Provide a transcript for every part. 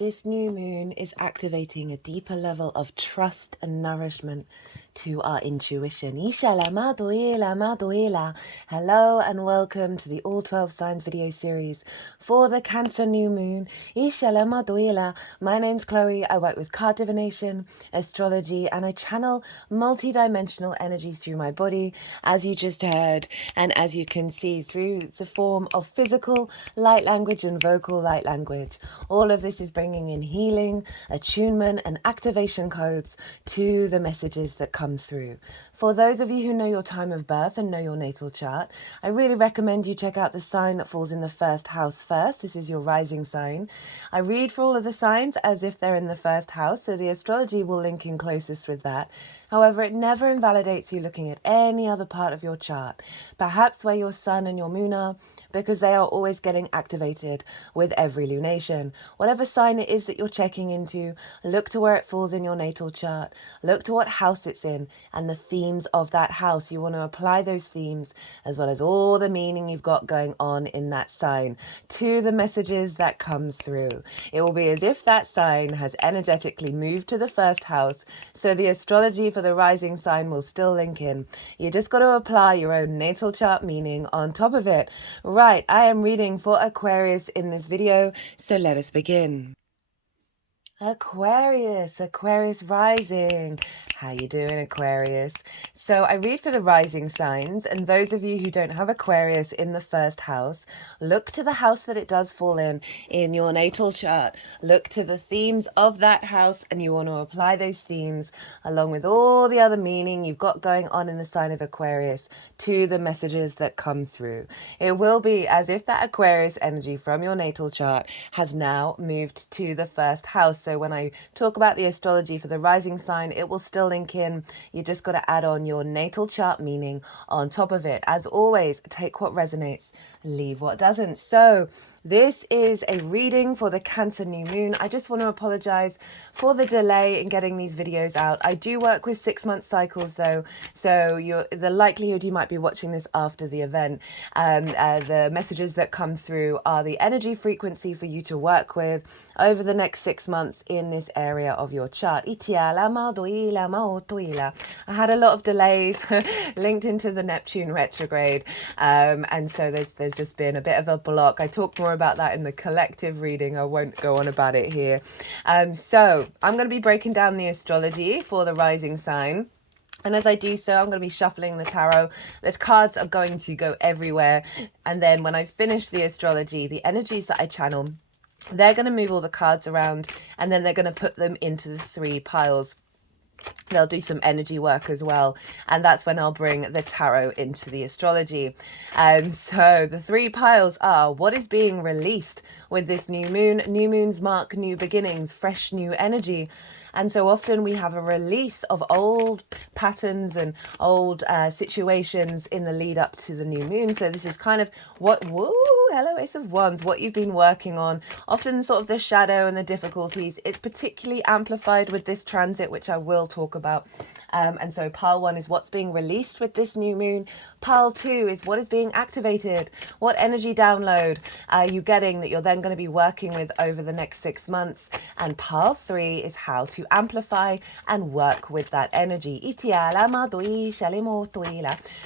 This new moon is activating a deeper level of trust and nourishment to our intuition. Hello and welcome to the All 12 Signs video series for the Cancer new moon. My name's Chloe. I work with card divination, astrology, and I channel multi-dimensional energies through my body, as you just heard, and as you can see, through the form of physical light language and vocal light language. All of this is bringing in healing, attunement, and activation codes to the messages that come through. For those of you who know your time of birth and know your natal chart, I really recommend you check out the sign that falls in the first house first. This is your rising sign. I read for all of the signs as if they're in the first house, so the astrology will link in closest with that. However, it never invalidates you looking at any other part of your chart, perhaps where your sun and your moon are, because they are always getting activated with every lunation. Whatever sign it is that you're checking into, look to where it falls in your natal chart, look to what house it's in, and the themes of that house. You want to apply those themes, as well as all the meaning you've got going on in that sign, to the messages that come through. It will be as if that sign has energetically moved to the first house, so the astrology for the rising sign will still link in. You just got to apply your own natal chart meaning on top of it. Right, I am reading for Aquarius in this video, so let us begin. Aquarius rising. How you doing, Aquarius? So I read for the rising signs, and those of you who don't have Aquarius in the first house, look to the house that it does fall in your natal chart. Look to the themes of that house, and you want to apply those themes along with all the other meaning you've got going on in the sign of Aquarius to the messages that come through. It will be as if that Aquarius energy from your natal chart has now moved to the first house. So when I talk about the astrology for the rising sign, it will still link in. You just got to add on your natal chart meaning on top of it. As always, take what resonates, leave what doesn't. So this is a reading for the Cancer new moon. I just want to apologize for the delay in getting these videos out. I do work with 6-month cycles though, so the likelihood you might be watching this after the event. The messages that come through are the energy frequency for you to work with over the next 6 months in this area of your chart. I had a lot of delays linked into the Neptune retrograde, and so there's just been a bit of a block. I talk more about that in the collective reading. I won't go on about it here. So I'm going to be breaking down the astrology for the rising sign. And as I do so, I'm going to be shuffling the tarot. The cards are going to go everywhere. And then when I finish the astrology, the energies that I channel, they're going to move all the cards around, and then they're going to put them into the 3 piles. They'll do some energy work as well, and that's when I'll bring the tarot into the astrology. And so the 3 piles are what is being released with this new moon. New moons mark new beginnings, fresh new energy. And so often we have a release of old patterns and old situations in the lead up to the new moon. So this is kind of what, hello, Ace of Wands, what you've been working on, often sort of the shadow and the difficulties. It's particularly amplified with this transit, which I will talk about. And so pile 1 is what's being released with this new moon. Pile 2 is what is being activated. What energy download are you getting that you're then going to be working with over the next 6 months? And pile 3 is how to amplify and work with that energy.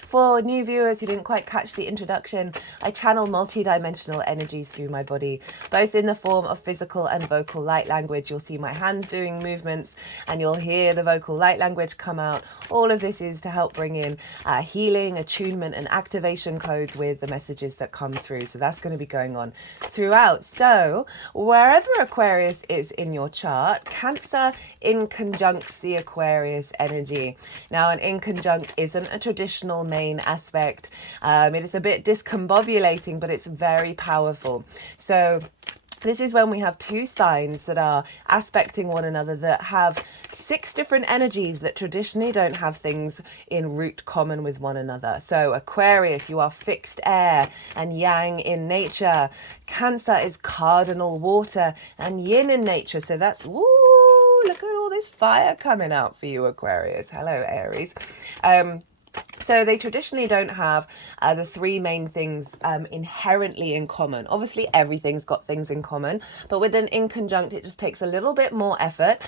For new viewers who didn't quite catch the introduction, I channel multi-dimensional energies through my body, both in the form of physical and vocal light language. You'll see my hands doing movements, and you'll hear the vocal light language come out. All of this is to help bring in healing, attunement, and activation codes with the messages that come through. So that's going to be going on throughout. So wherever Aquarius is in your chart, Cancer inconjuncts the Aquarius energy. Now, an inconjunct isn't a traditional main aspect. It is a bit discombobulating, but it's very powerful. So this is when we have 2 signs that are aspecting one another that have 6 different energies that traditionally don't have things in root common with one another. So Aquarius, you are fixed air and yang in nature. Cancer is cardinal water and yin in nature. So that's, woo, look at all this fire coming out for you, Aquarius. Hello, Aries. So they traditionally don't have the three main things inherently in common. Obviously, everything's got things in common, but with an inconjunct, it just takes a little bit more effort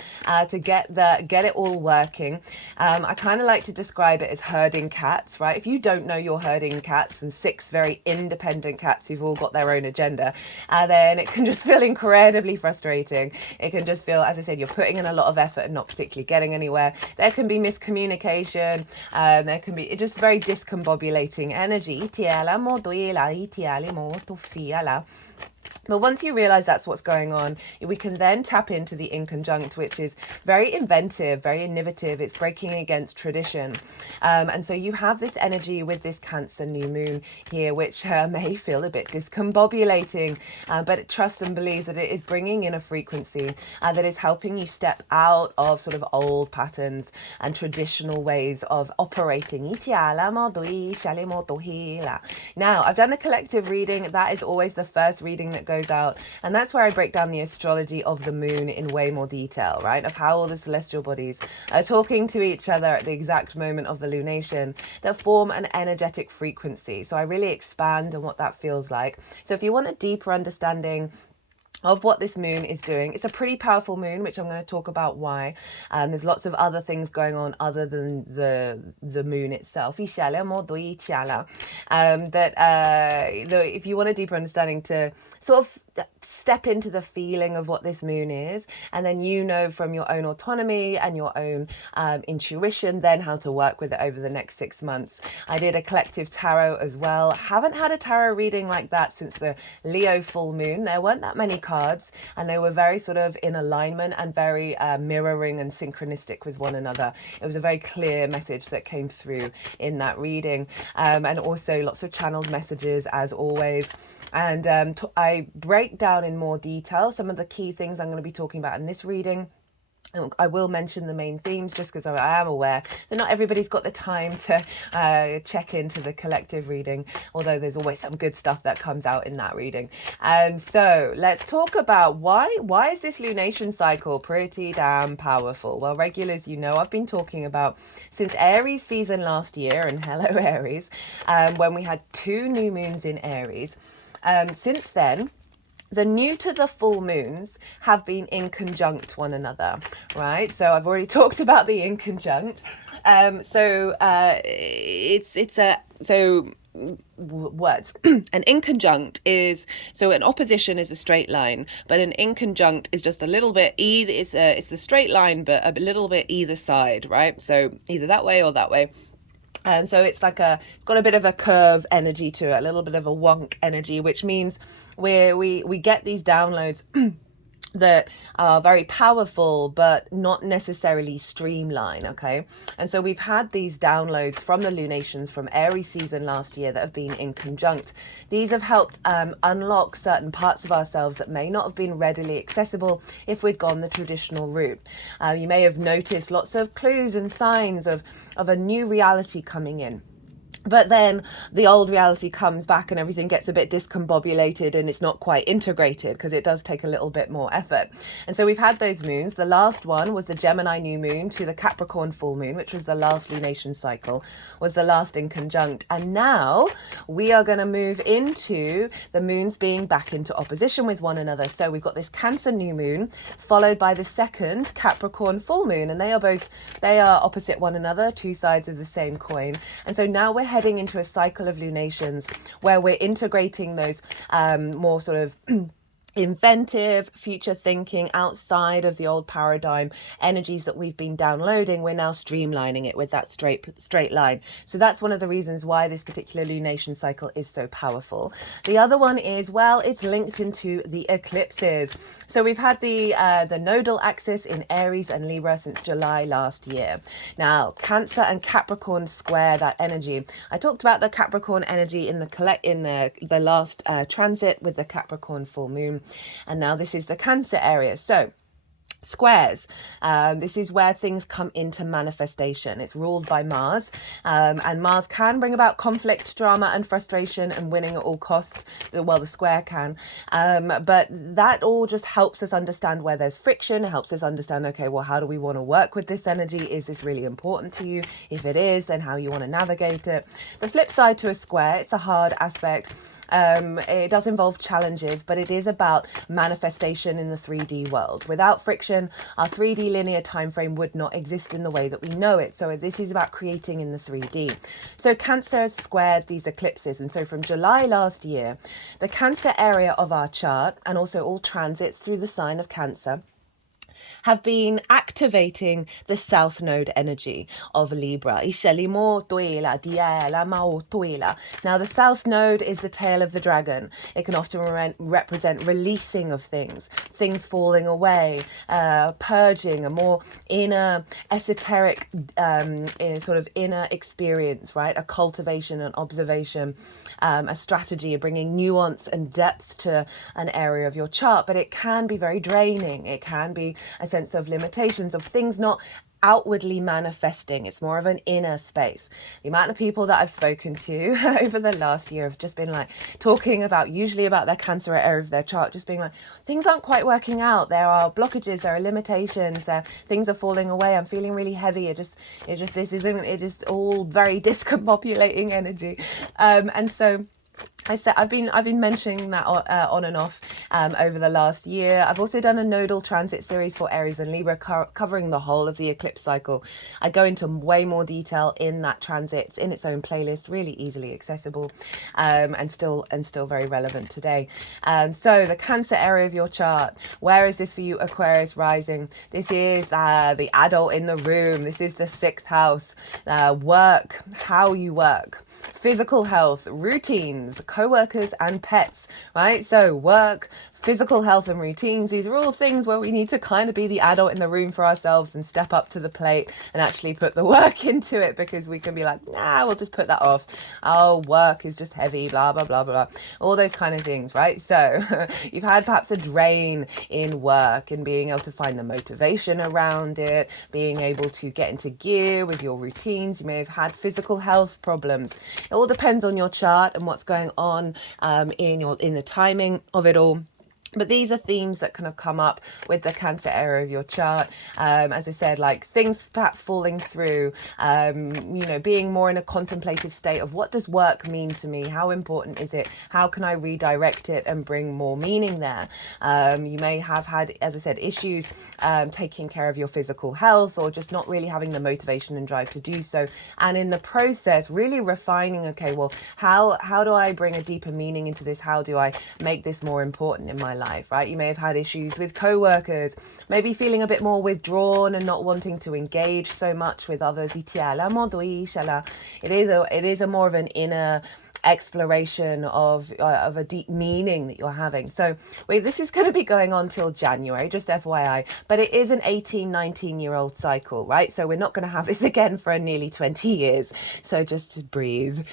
to get it all working. I kind of like to describe it as herding cats, right? If you don't know you're herding cats and six very independent cats who've all got their own agenda, then it can just feel incredibly frustrating. It can just feel, as I said, you're putting in a lot of effort and not particularly getting anywhere. There can be miscommunication. There can be just very discombobulating energy. But once you realize that's what's going on, we can then tap into the inconjunct, which is very inventive, very innovative. It's breaking against tradition. And so you have this energy with this Cancer new moon here, which may feel a bit discombobulating, but trust and believe that it is bringing in a frequency that is helping you step out of sort of old patterns and traditional ways of operating. Now, I've done a collective reading. That is always the first reading that goes out, and that's where I break down the astrology of the moon in way more detail, right, of how all the celestial bodies are talking to each other at the exact moment of the lunation that form an energetic frequency. So I really expand on what that feels like. So if you want a deeper understanding of what this moon is doing, it's a pretty powerful moon, which I'm going to talk about why. There's lots of other things going on other than the moon itself. If you want a deeper understanding to sort of step into the feeling of what this moon is, and then from your own autonomy and your own intuition then how to work with it over the next 6 months. I did a collective tarot as well. Haven't had a tarot reading like that since the Leo full moon. There weren't that many cards, and they were very sort of in alignment and very mirroring and synchronistic with one another. It was a very clear message that came through in that reading, and also lots of channeled messages as always. And I break down in more detail some of the key things I'm going to be talking about in this reading. I will mention the main themes just because I am aware that not everybody's got the time to check into the collective reading, although there's always some good stuff that comes out in that reading. So let's talk about why is this lunation cycle pretty damn powerful? Well, regulars, I've been talking about since Aries season last year, and hello Aries, when we had 2 new moons in Aries. Since then, the new to the full moons have been inconjunct one another, right? So I've already talked about the inconjunct. Words. An inconjunct is, so an opposition is a straight line, but an inconjunct is just a little bit it's a straight line, but a little bit either side, right? So either that way or that way. So it's got a bit of a curve energy to it, a little bit of a wonk energy, which means we get these downloads that are very powerful but not necessarily streamline, okay? And so we've had these downloads from the lunations from Aries season last year that have been inconjunct. These have helped unlock certain parts of ourselves that may not have been readily accessible if we'd gone the traditional route. You may have noticed lots of clues and signs of a new reality coming in. But then the old reality comes back and everything gets a bit discombobulated and it's not quite integrated because it does take a little bit more effort. And so we've had those moons. The last one was the Gemini new moon to the Capricorn full moon, which was the last lunation cycle, was the last inconjunct. And now we are going to move into the moons being back into opposition with one another. So we've got this Cancer new moon followed by the second Capricorn full moon, and they are opposite one another, 2 sides of the same coin. And so now we're heading into a cycle of lunations where we're integrating those more sort of inventive, future thinking, outside of the old paradigm energies that we've been downloading. We're now streamlining it with that straight line. So that's one of the reasons why this particular lunation cycle is so powerful. The other one is, well, it's linked into the eclipses. So we've had the nodal axis in Aries and Libra since July last year. Now, Cancer and Capricorn square that energy. I talked about the Capricorn energy in the last transit with the Capricorn full moon. And now this is the Cancer area. So squares. This is where things come into manifestation. It's ruled by Mars, and Mars can bring about conflict, drama, and frustration, and winning at all costs. Well, the square can, but that all just helps us understand where there's friction. It helps us understand, okay, well, how do we want to work with this energy? Is this really important to you? If it is, then how you want to navigate it. The flip side to a square, it's a hard aspect. It does involve challenges, but it is about manifestation in the 3D world. Without friction, our 3D linear time frame would not exist in the way that we know it. So this is about creating in the 3D. So Cancer has squared these eclipses. And so from July last year, the Cancer area of our chart, and also all transits through the sign of Cancer, have been activating the south node energy of Libra. Now, the south node is the tail of the dragon. It can often represent releasing of things falling away, purging, a more inner, esoteric, sort of inner experience, right? A cultivation, an observation, a strategy of bringing nuance and depth to an area of your chart. But it can be very draining. It can be a sense of limitations, of things not outwardly manifesting. It's more of an inner space. The amount of people that I've spoken to over the last year have just been like talking about, usually about their Cancer area of their chart, just being like, things aren't quite working out. There are blockages, there are limitations, things are falling away. I'm feeling really heavy. It just all very discombobulating energy. And so I've been mentioning that on and off over the last year. I've also done a nodal transit series for Aries and Libra, covering the whole of the eclipse cycle. I go into way more detail in that transit. It's in its own playlist, really easily accessible, and still very relevant today. So the Cancer area of your chart, where is this for you, Aquarius rising? This is the adult in the room. This is the 6th house. Work, how you work, physical health, routines, co-workers and pets, right? So work, physical health and routines, these are all things where we need to kind of be the adult in the room for ourselves and step up to the plate and actually put the work into it, because we can be like, nah, we'll just put that off. Oh, work is just heavy, blah, blah, blah, blah, all those kind of things, right? So you've had perhaps a drain in work and being able to find the motivation around it, being able to get into gear with your routines. You may have had physical health problems. It all depends on your chart and what's going on in the timing of it all. But these are themes that kind of come up with the Cancer area of your chart. As I said, like things perhaps falling through, being more in a contemplative state of what does work mean to me? How important is it? How can I redirect it and bring more meaning there? You may have had, as I said, issues taking care of your physical health, or just not really having the motivation and drive to do so. And in the process, really refining, okay, well, how do I bring a deeper meaning into this? How do I make this more important in my life, right? You may have had issues with co-workers, maybe feeling a bit more withdrawn and not wanting to engage so much with others. It is a more of an inner exploration of a deep meaning that you're having. So this is going to be going on till January, just FYI, but it is an 19-year-old cycle, right? So we're not going to have this again for nearly 20 years. So just breathe.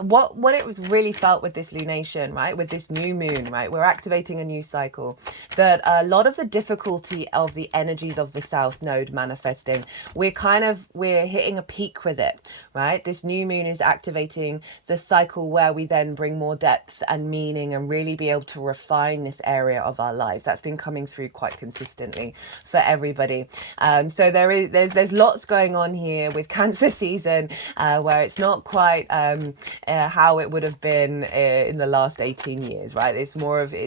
What it was really felt with this lunation, right, with this new moon, right, we're activating a new cycle, that a lot of the difficulty of the energies of the south node manifesting, we're hitting a peak with it, right? This new moon is activating the cycle where we then bring more depth and meaning and really be able to refine this area of our lives. That's been coming through quite consistently for everybody. So there's lots going on here with Cancer season, where it's not quite how it would have been in the last 18 years, right? It's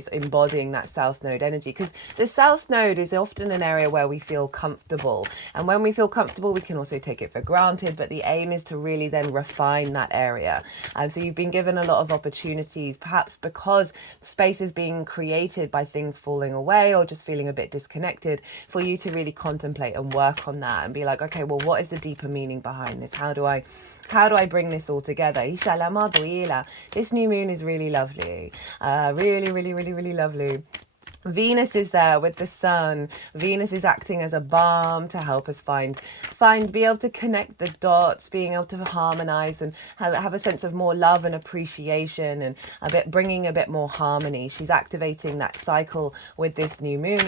embodying that south node energy, because the south node is often an area where we feel comfortable, and when we feel comfortable we can also take it for granted, but the aim is to really then refine that area. So you've been given a lot of opportunities, perhaps because space is being created by things falling away or just feeling a bit disconnected, for you to really contemplate and work on that and be like, okay, well, what is the deeper meaning behind this? How do I bring this all together? This new moon is really lovely. Really, really, really, really lovely. Venus is there with the sun. Venus is acting as a balm to help us be able to connect the dots, being able to harmonize and have a sense of more love and appreciation, and bringing a bit more harmony. She's activating that cycle with this new moon.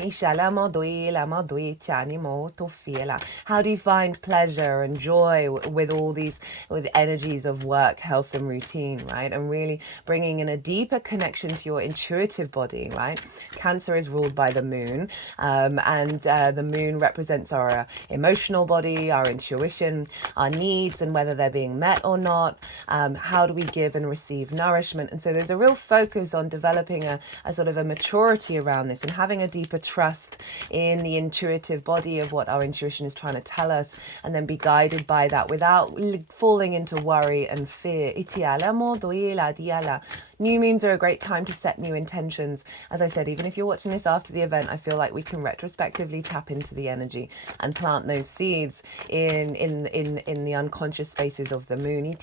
How do you find pleasure and joy with all these, with energies of work, health and routine, right? And really bringing in a deeper connection to your intuitive body, right? Cancer is ruled by the moon, and the moon represents our emotional body, our intuition, our needs, and whether they're being met or not. How do we give and receive nourishment? And so there's a real focus on developing a sort of a maturity around this, and having a deeper trust in the intuitive body of what our intuition is trying to tell us, and then be guided by that without falling into worry and fear. New moons are a great time to set new intentions. As I said, even if you're watching this after the event, I feel like we can retrospectively tap into the energy and plant those seeds in the unconscious spaces of the moon. You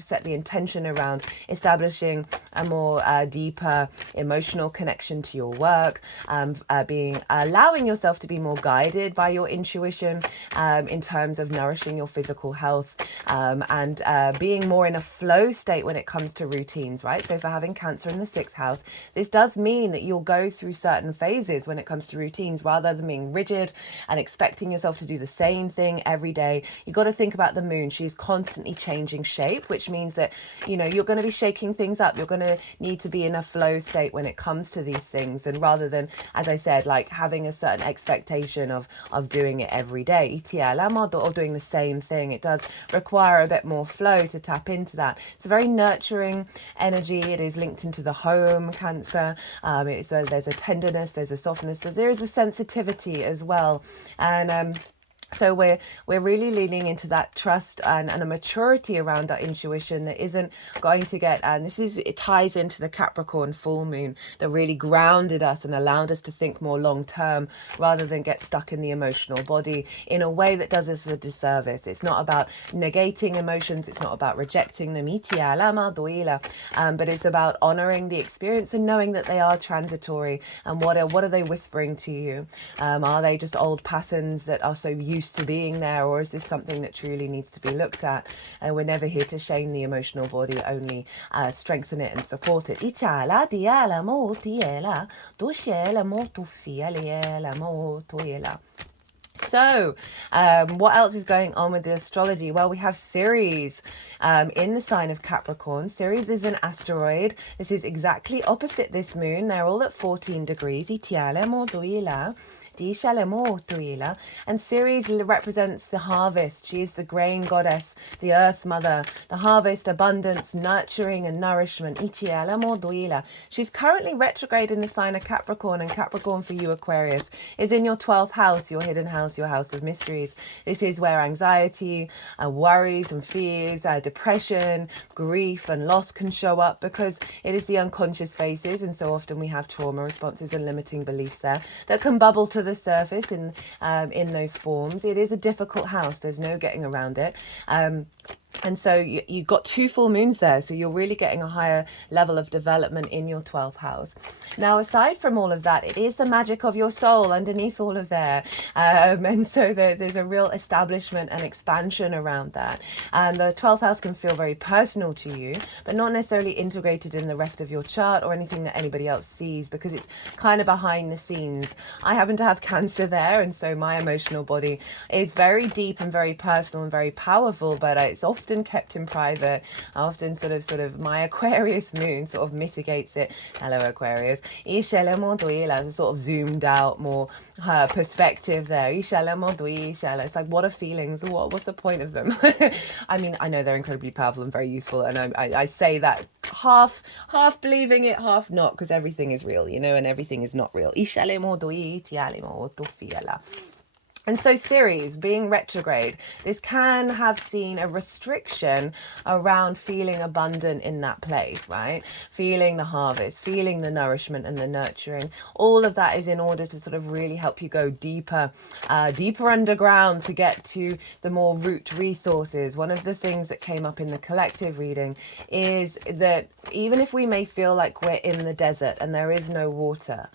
set the intention around establishing a more deeper emotional connection to your work, allowing yourself to be more guided by your intuition in terms of nourishing your physical health, and being more in a flow state when it comes to routines, right? So for having Cancer in the 6th house, this does mean that you'll go through certain phases when it comes to routines, rather than being rigid and expecting yourself to do the same thing every day. You got to think about the moon. She's constantly changing shape, which means that, you know, you're going to be shaking things up. You're going to need to be in a flow state when it comes to these things. And rather than, as I said, like having a certain expectation of doing it every day, or doing the same thing, it does require a bit more flow to tap into that. It's a very nurturing energy. It is linked into the home, Cancer. There's a tenderness, there's a softness, there is a sensitivity as well. And so we're really leaning into that trust and a maturity around our intuition that isn't going to get, and it ties into the Capricorn full moon that really grounded us and allowed us to think more long term, rather than get stuck in the emotional body in a way that does us a disservice. It's not about negating emotions, it's not about rejecting them, but it's about honoring the experience and knowing that they are transitory. And what are they whispering to you? Are they just old patterns that are so used to being there, or is this something that truly needs to be looked at? And we're never here to shame the emotional body, only strengthen it and support it. So, what else is going on with the astrology? Well, we have Ceres in the sign of Capricorn. Ceres is an asteroid. This is exactly opposite this moon. They're all at 14 degrees. And Ceres represents the harvest. She is the grain goddess, the earth mother, the harvest, abundance, nurturing and nourishment. She's currently retrograde in the sign of Capricorn, and Capricorn for you, Aquarius, is in your 12th house, your hidden house, your house of mysteries. This is where anxiety, worries and fears, depression, grief and loss can show up, because it is the unconscious spaces, and so often we have trauma responses and limiting beliefs there that can bubble to the surface in those forms. It is a difficult house. There's no getting around it. And so you got 2 full moons there, so you're really getting a higher level of development in your 12th house. Now, aside from all of that, it is the magic of your soul underneath all of there. And so there's a real establishment and expansion around that. And the 12th house can feel very personal to you, but not necessarily integrated in the rest of your chart or anything that anybody else sees, because it's kind of behind the scenes. I happen to have Cancer there, and so my emotional body is very deep and very personal and very powerful, but it's often kept in private. Often sort of my Aquarius moon sort of mitigates it. Hello, Aquarius. Sort of zoomed out, more perspective there. It's like, what are feelings? What's the point of them? I mean, I know they're incredibly powerful and very useful, and I say that half believing it, half not, because everything is real, you know, and everything is not real. And so Ceres, being retrograde, this can have seen a restriction around feeling abundant in that place, right? Feeling the harvest, feeling the nourishment and the nurturing. All of that is in order to sort of really help you go deeper, deeper underground to get to the more root resources. One of the things that came up in the collective reading is that even if we may feel like we're in the desert and there is no water,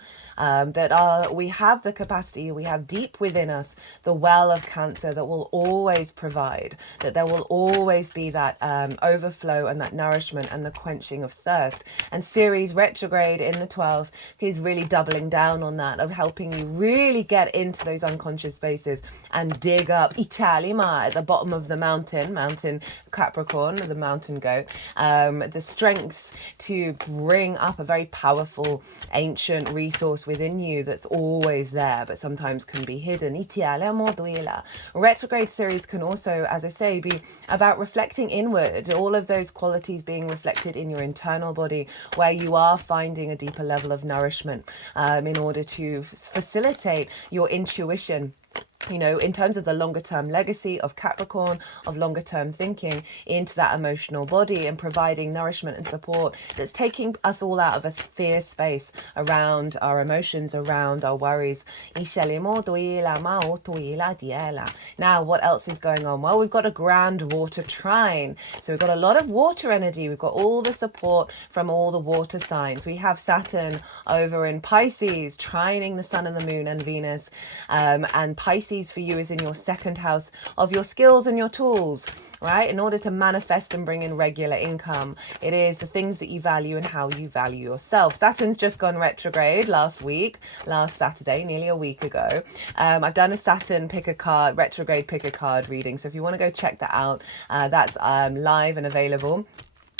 we have the capacity, we have deep within us the well of Cancer that will always provide, that there will always be that overflow and that nourishment and the quenching of thirst. And Ceres retrograde in the 12th is really doubling down on that, of helping you really get into those unconscious spaces and dig up Italima at the bottom of the mountain Capricorn, the mountain goat, the strength to bring up a very powerful ancient resource within you that's always there but sometimes can be hidden. Retrograde Ceres can also, as I say, be about reflecting inward, all of those qualities being reflected in your internal body, where you are finding a deeper level of nourishment in order to facilitate your intuition, you know, in terms of the longer term legacy of Capricorn, of longer term thinking into that emotional body and providing nourishment and support that's taking us all out of a fear space around our emotions, around our worries. Now, what else is going on? Well, we've got a grand water trine. So we've got a lot of water energy. We've got all the support from all the water signs. We have Saturn over in Pisces, trining the sun and the moon and Venus, and Pisces for you is in your second house of your skills and your tools, right? In order to manifest and bring in regular income, it is the things that you value and how you value yourself. Saturn's just gone retrograde last Saturday, nearly a week ago. I've done a Saturn retrograde pick a card reading. So if you want to go check that out, that's live and available.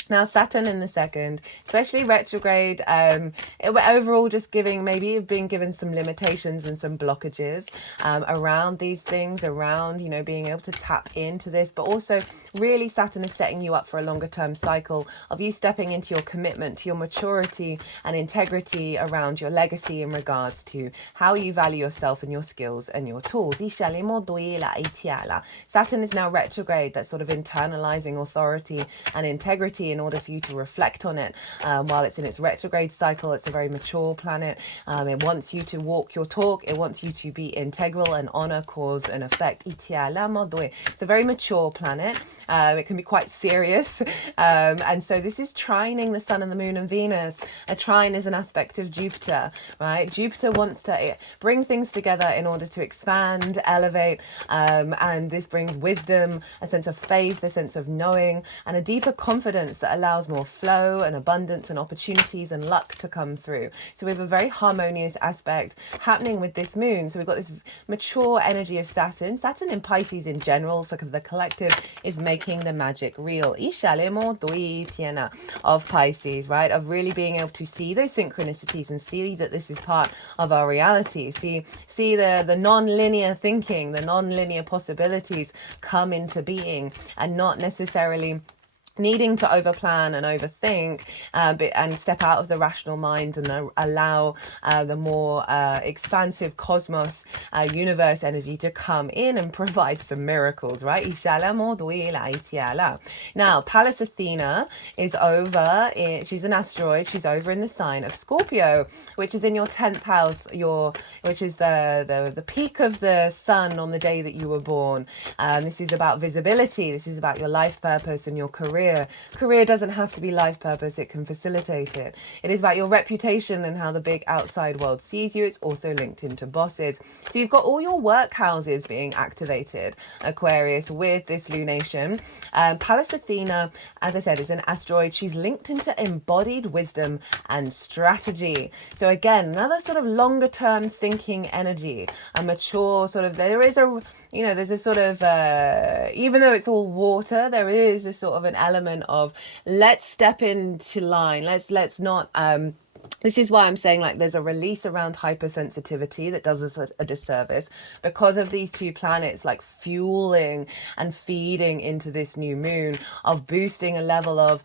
Now, Saturn in the second, especially retrograde, overall just maybe you've been given some limitations and some blockages around these things, around, you know, being able to tap into this, but also really Saturn is setting you up for a longer term cycle of you stepping into your commitment, to your maturity and integrity around your legacy in regards to how you value yourself and your skills and your tools. Saturn is now retrograde, that's sort of internalizing authority and integrity in order for you to reflect on it. While it's in its retrograde cycle, it's a very mature planet. It wants you to walk your talk. It wants you to be integral and honor cause and effect. It's a very mature planet. It can be quite serious. And so this is trining the sun and the moon and Venus. A trine is an aspect of Jupiter, right? Jupiter wants to bring things together in order to expand, elevate, and this brings wisdom, a sense of faith, a sense of knowing, and a deeper confidence that allows more flow and abundance and opportunities and luck to come through. So we have a very harmonious aspect happening with this moon. So we've got this mature energy of Saturn. Saturn in Pisces in general, for the collective, is making the magic real. Of Pisces, right? Of really being able to see those synchronicities and see that this is part of our reality. See the non-linear thinking, the non-linear possibilities come into being, and not necessarily needing to overplan and overthink, and step out of the rational mind and allow the more expansive cosmos, universe energy to come in and provide some miracles, right? Now, Pallas Athena is over, she's an asteroid, she's over in the sign of Scorpio, which is in your 10th house, which is the peak of the sun on the day that you were born. This is about visibility, this is about your life purpose and your career. Career doesn't have to be life purpose, it can facilitate it. It is about your reputation and how the big outside world sees you. It's also linked into bosses. So you've got all your work houses being activated, Aquarius, with this lunation. Pallas Athena, as I said, is an asteroid. She's linked into embodied wisdom and strategy. So again, another sort of longer term thinking energy, a mature sort of, there's a sort of, even though it's all water, there is a sort of an element of let's step into line. Let's not This is why I'm saying like there's a release around hypersensitivity that does us a disservice because of these two planets like fueling and feeding into this new moon, of boosting a level of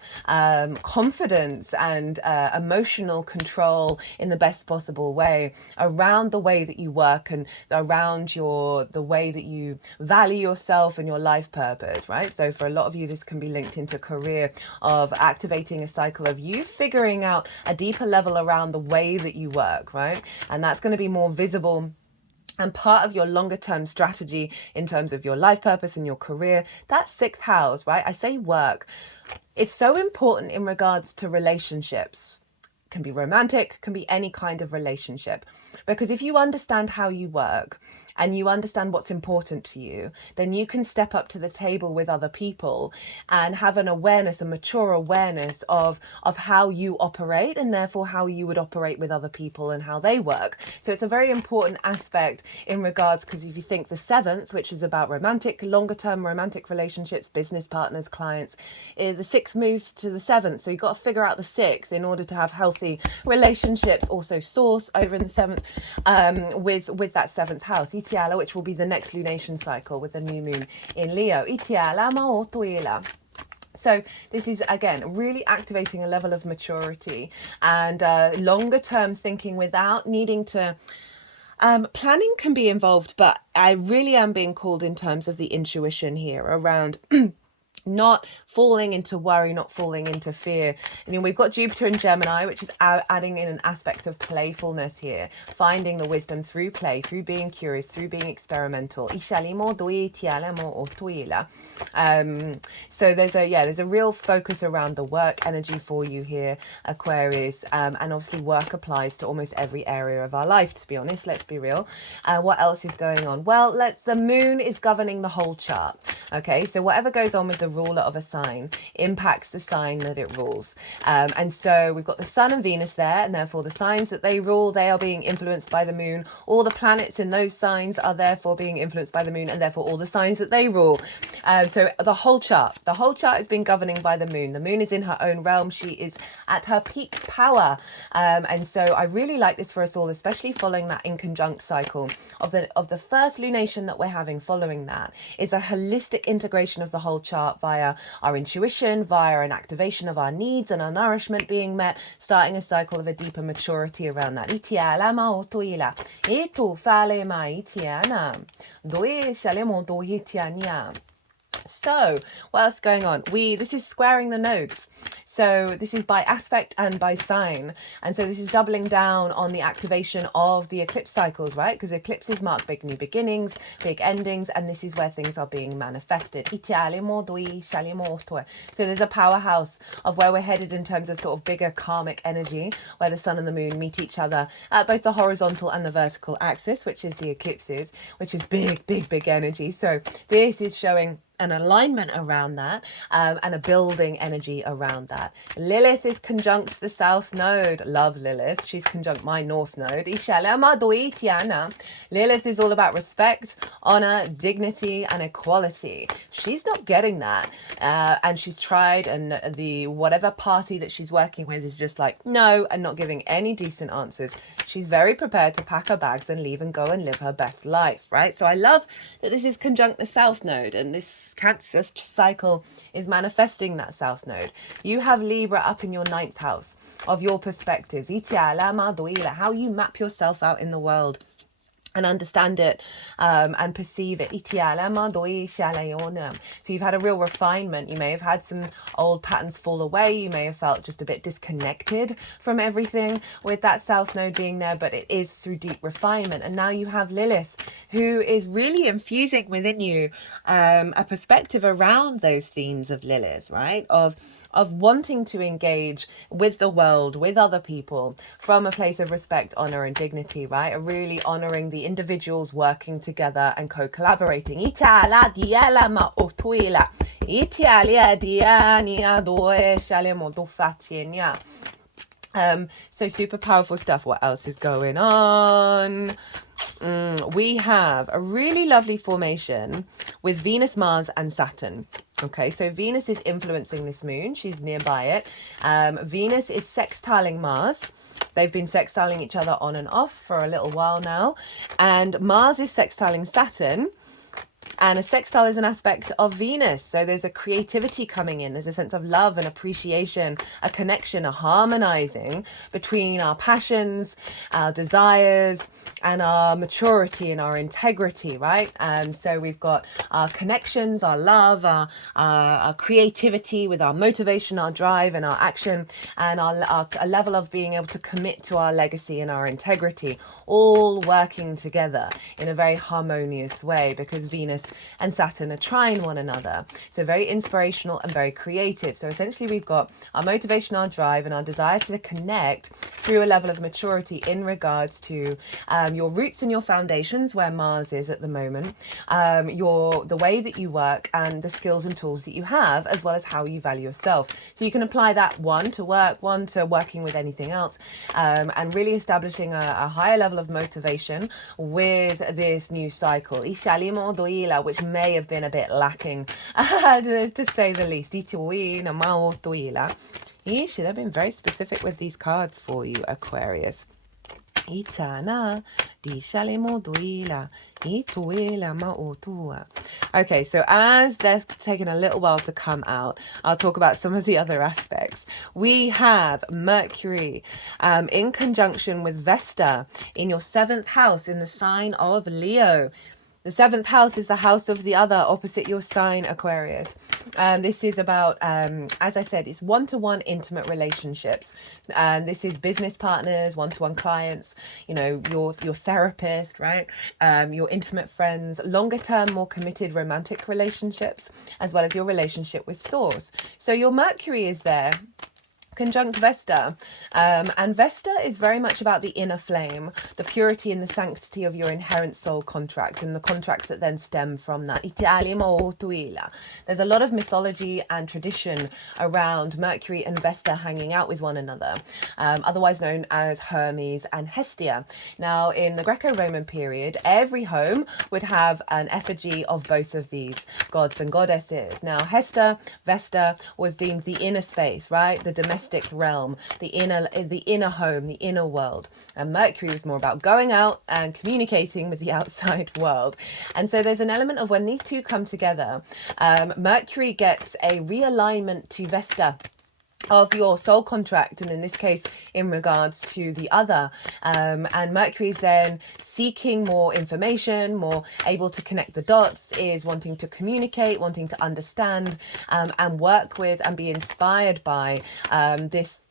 confidence and emotional control in the best possible way around the way that you work and around the way that you value yourself and your life purpose, right? So for a lot of you, this can be linked into career, of activating a cycle of you figuring out a deeper level around the way that you work, right? And that's going to be more visible and part of your longer term strategy in terms of your life purpose and your career. That sixth house, right? I say work. It's so important in regards to relationships. Can be romantic, can be any kind of relationship. Because if you understand how you work and you understand what's important to you, then you can step up to the table with other people and have an awareness, a mature awareness of how you operate, and therefore how you would operate with other people and how they work. So it's a very important aspect in regards, because if you think the seventh, which is about romantic, longer term romantic relationships, business partners, clients, the sixth moves to the seventh. So you've got to figure out the sixth in order to have healthy relationships. Also source over in the seventh with that seventh house. Itiala, which will be the next lunation cycle with the new moon in Leo. Itiala maotuila. So this is, again, really activating a level of maturity and longer term thinking without needing to... planning can be involved, but I really am being called in terms of the intuition here around... not falling into worry, not falling into fear. And, you know, we've got Jupiter in Gemini, which is adding in an aspect of playfulness here, finding the wisdom through play, through being curious, through being experimental. So there's a real focus around the work energy for you here, Aquarius, and obviously work applies to almost every area of our life, to be honest. Let's be real. What else is going on? Well, the moon is governing the whole chart. Okay, so whatever goes on with the ruler of a sign impacts the sign that it rules. And so we've got the sun and Venus there, and therefore the signs that they rule, they are being influenced by the moon. All the planets in those signs are therefore being influenced by the moon, and therefore all the signs that they rule. So the whole chart is being governing by the moon. The moon is in her own realm. She is at her peak power. And so I really like this for us all, especially following that in conjunct cycle of the first lunation that we're having. Following that is a holistic integration of the whole chart via our intuition, via an activation of our needs and our nourishment being met, starting a cycle of a deeper maturity around that. So what else is going on? This is squaring the nodes. So this is by aspect and by sign. And so this is doubling down on the activation of the eclipse cycles, right? Because eclipses mark big new beginnings, big endings, and this is where things are being manifested. So there's a powerhouse of where we're headed in terms of sort of bigger karmic energy, where the sun and the moon meet each other at both the horizontal and the vertical axis, which is the eclipses, which is big energy. So this is showing an alignment around that, and a building energy around that. Lilith is conjunct the south node. Love Lilith. She's conjunct my north node. Lilith is all about respect, honor, dignity, and equality. She's not getting that, and she's tried, and the whatever party that she's working with is just like no, and not giving any decent answers. She's very prepared to pack her bags and leave and go and live her best life, right? So I love that this is conjunct the south node, and this Cancer cycle is manifesting that south node. You have Libra up in your ninth house of your perspectives, how you map yourself out in the world and understand it, and perceive it. So you've had a real refinement. You may have had some old patterns fall away. You may have felt just a bit disconnected from everything with that south node being there, but it is through deep refinement. And now you have Lilith, who is really infusing within you a perspective around those themes of Lilith, right? Of wanting to engage with the world, with other people, from a place of respect, honor, and dignity, right? Really honoring the individuals working together and co-collaborating. So super powerful stuff. What else is going on? We have a really lovely formation with Venus, Mars, and Saturn. Okay, so Venus is influencing this moon. She's nearby it. Venus is sextiling Mars. They've been sextiling each other on and off for a little while now. And Mars is sextiling Saturn. And a sextile is an aspect of Venus. So there's a creativity coming in. There's a sense of love and appreciation, a connection, a harmonizing between our passions, our desires, and our maturity and our integrity, right? So we've got our connections, our love, our creativity with our motivation, our drive, and our action, and a level of being able to commit to our legacy and our integrity, all working together in a very harmonious way, because Venus and Saturn are trying one another. So very inspirational and very creative. So essentially we've got our motivation, our drive, and our desire to connect through a level of maturity in regards to your roots and your foundations, where Mars is at the moment, the way that you work and the skills and tools that you have, as well as how you value yourself. So you can apply that one to work, one to working with anything else, and really establishing a higher level of motivation with this new cycle, which may have been a bit lacking, to say the least. Should have been very specific with these cards for you, Aquarius. Itana di shalimo duila ituela mautua. Okay, so as they're taking a little while to come out, I'll talk about some of the other aspects. We have Mercury in conjunction with Vesta in your 7th house in the sign of Leo. The 7th house is the house of the other opposite your sign, Aquarius. This is about, as I said, it's one-to-one intimate relationships. This is business partners, one-to-one clients, you know, your therapist, right? Your intimate friends, longer-term, more committed romantic relationships, as well as your relationship with Source. So your Mercury is there, conjunct Vesta, and Vesta is very much about the inner flame, the purity and the sanctity of your inherent soul contract, and the contracts that then stem from that. There's a lot of mythology and tradition around Mercury and Vesta hanging out with one another, otherwise known as Hermes and Hestia. Now, in the Greco-Roman period, every home would have an effigy of both of these gods and goddesses. Now, Vesta was deemed the inner space, right? The domestic realm, the inner home, the inner world. And Mercury was more about going out and communicating with the outside world. And so there's an element of when these two come together, Mercury gets a realignment to Vesta of your soul contract, and in this case in regards to the other, and Mercury is then seeking more information, more able to connect the dots, is wanting to communicate, wanting to understand, and work with and be inspired by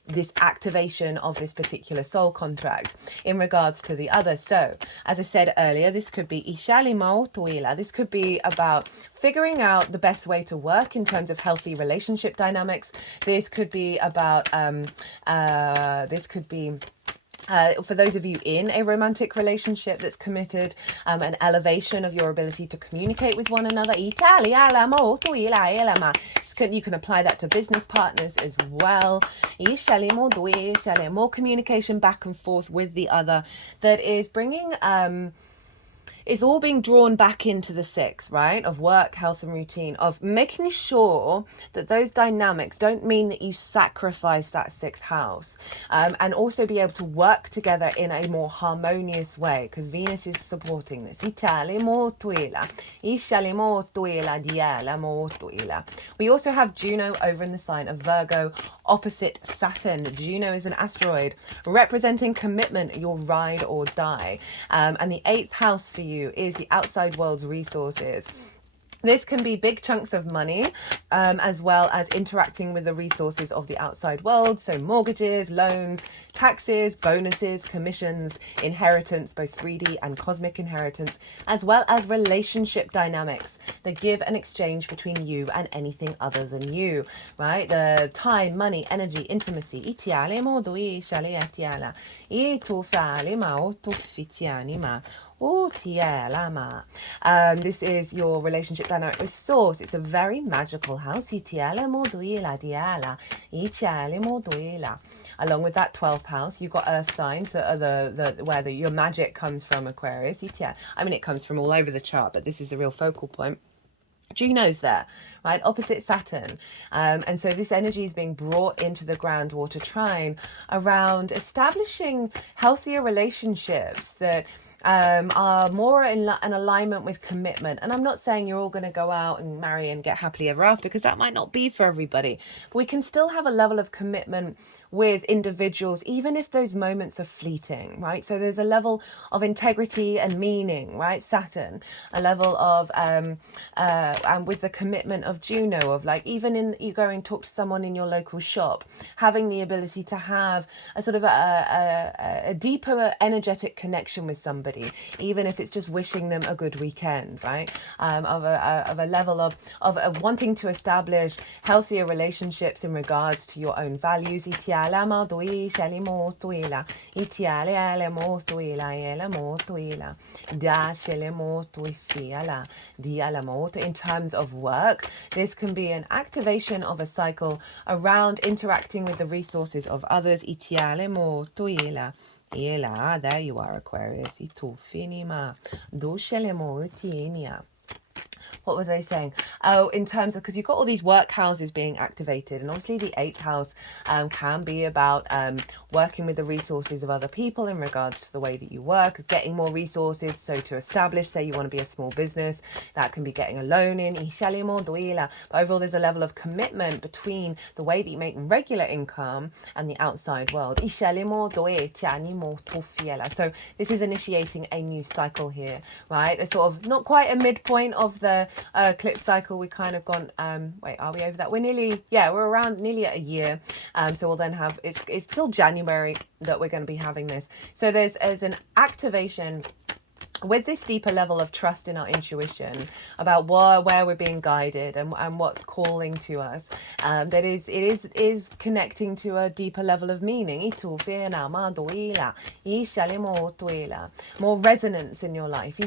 this activation of this particular soul contract in regards to the other. So, as I said earlier, this could be this could be about figuring out the best way to work in terms of healthy relationship dynamics. This could be about for those of you in a romantic relationship that's committed, an elevation of your ability to communicate with one another. You can apply that to business partners as well. More communication back and forth with the other that is bringing it's all being drawn back into the 6th, right? Of work, health and routine, of making sure that those dynamics don't mean that you sacrifice that 6th house, and also be able to work together in a more harmonious way, because Venus is supporting this. We also have Juno over in the sign of Virgo, opposite Saturn. Juno is an asteroid representing commitment, your ride or die, and the 8th house for you is the outside world's resources. This can be big chunks of money, as well as interacting with the resources of the outside world. So mortgages, loans, taxes, bonuses, commissions, inheritance, both 3D and cosmic inheritance, as well as relationship dynamics, the give and exchange between you and anything other than you, right? The time, money, energy, intimacy. This is your relationship dynamic with Source. It's a very magical house. Along with that 12th house, you've got earth signs that are where your magic comes from, Aquarius. I mean, it comes from all over the chart, but this is the real focal point. Juno's there, right, opposite Saturn. And so this energy is being brought into the groundwater trine around establishing healthier relationships that are more in an alignment with commitment. And I'm not saying you're all going to go out and marry and get happily ever after, because that might not be for everybody. But we can still have a level of commitment with individuals, even if those moments are fleeting, right? So there's a level of integrity and meaning, right? Saturn, a level of and with the commitment of Juno, of like, even in you go and talk to someone in your local shop, having the ability to have a sort of a deeper energetic connection with somebody, even if it's just wishing them a good weekend, right? Of a level of wanting to establish healthier relationships in regards to your own values. In terms of work, this can be an activation of a cycle around interacting with the resources of others. There you are, Aquarius. What was I saying? Oh, in terms of, because you've got all these work houses being activated, and obviously the 8th house can be about working with the resources of other people in regards to the way that you work, getting more resources. So to establish, say you want to be a small business, that can be getting a loan in. But overall, there's a level of commitment between the way that you make regular income and the outside world. So this is initiating a new cycle here, right? A sort of not quite a midpoint of the eclipse cycle. We kind of gone wait, are we over that? We're nearly, yeah, we're around nearly at a year. So we'll then have, it's till January that we're going to be having this. So there's an activation with this deeper level of trust in our intuition about where we're being guided and what's calling to us, that is connecting to a deeper level of meaning. More resonance in your life.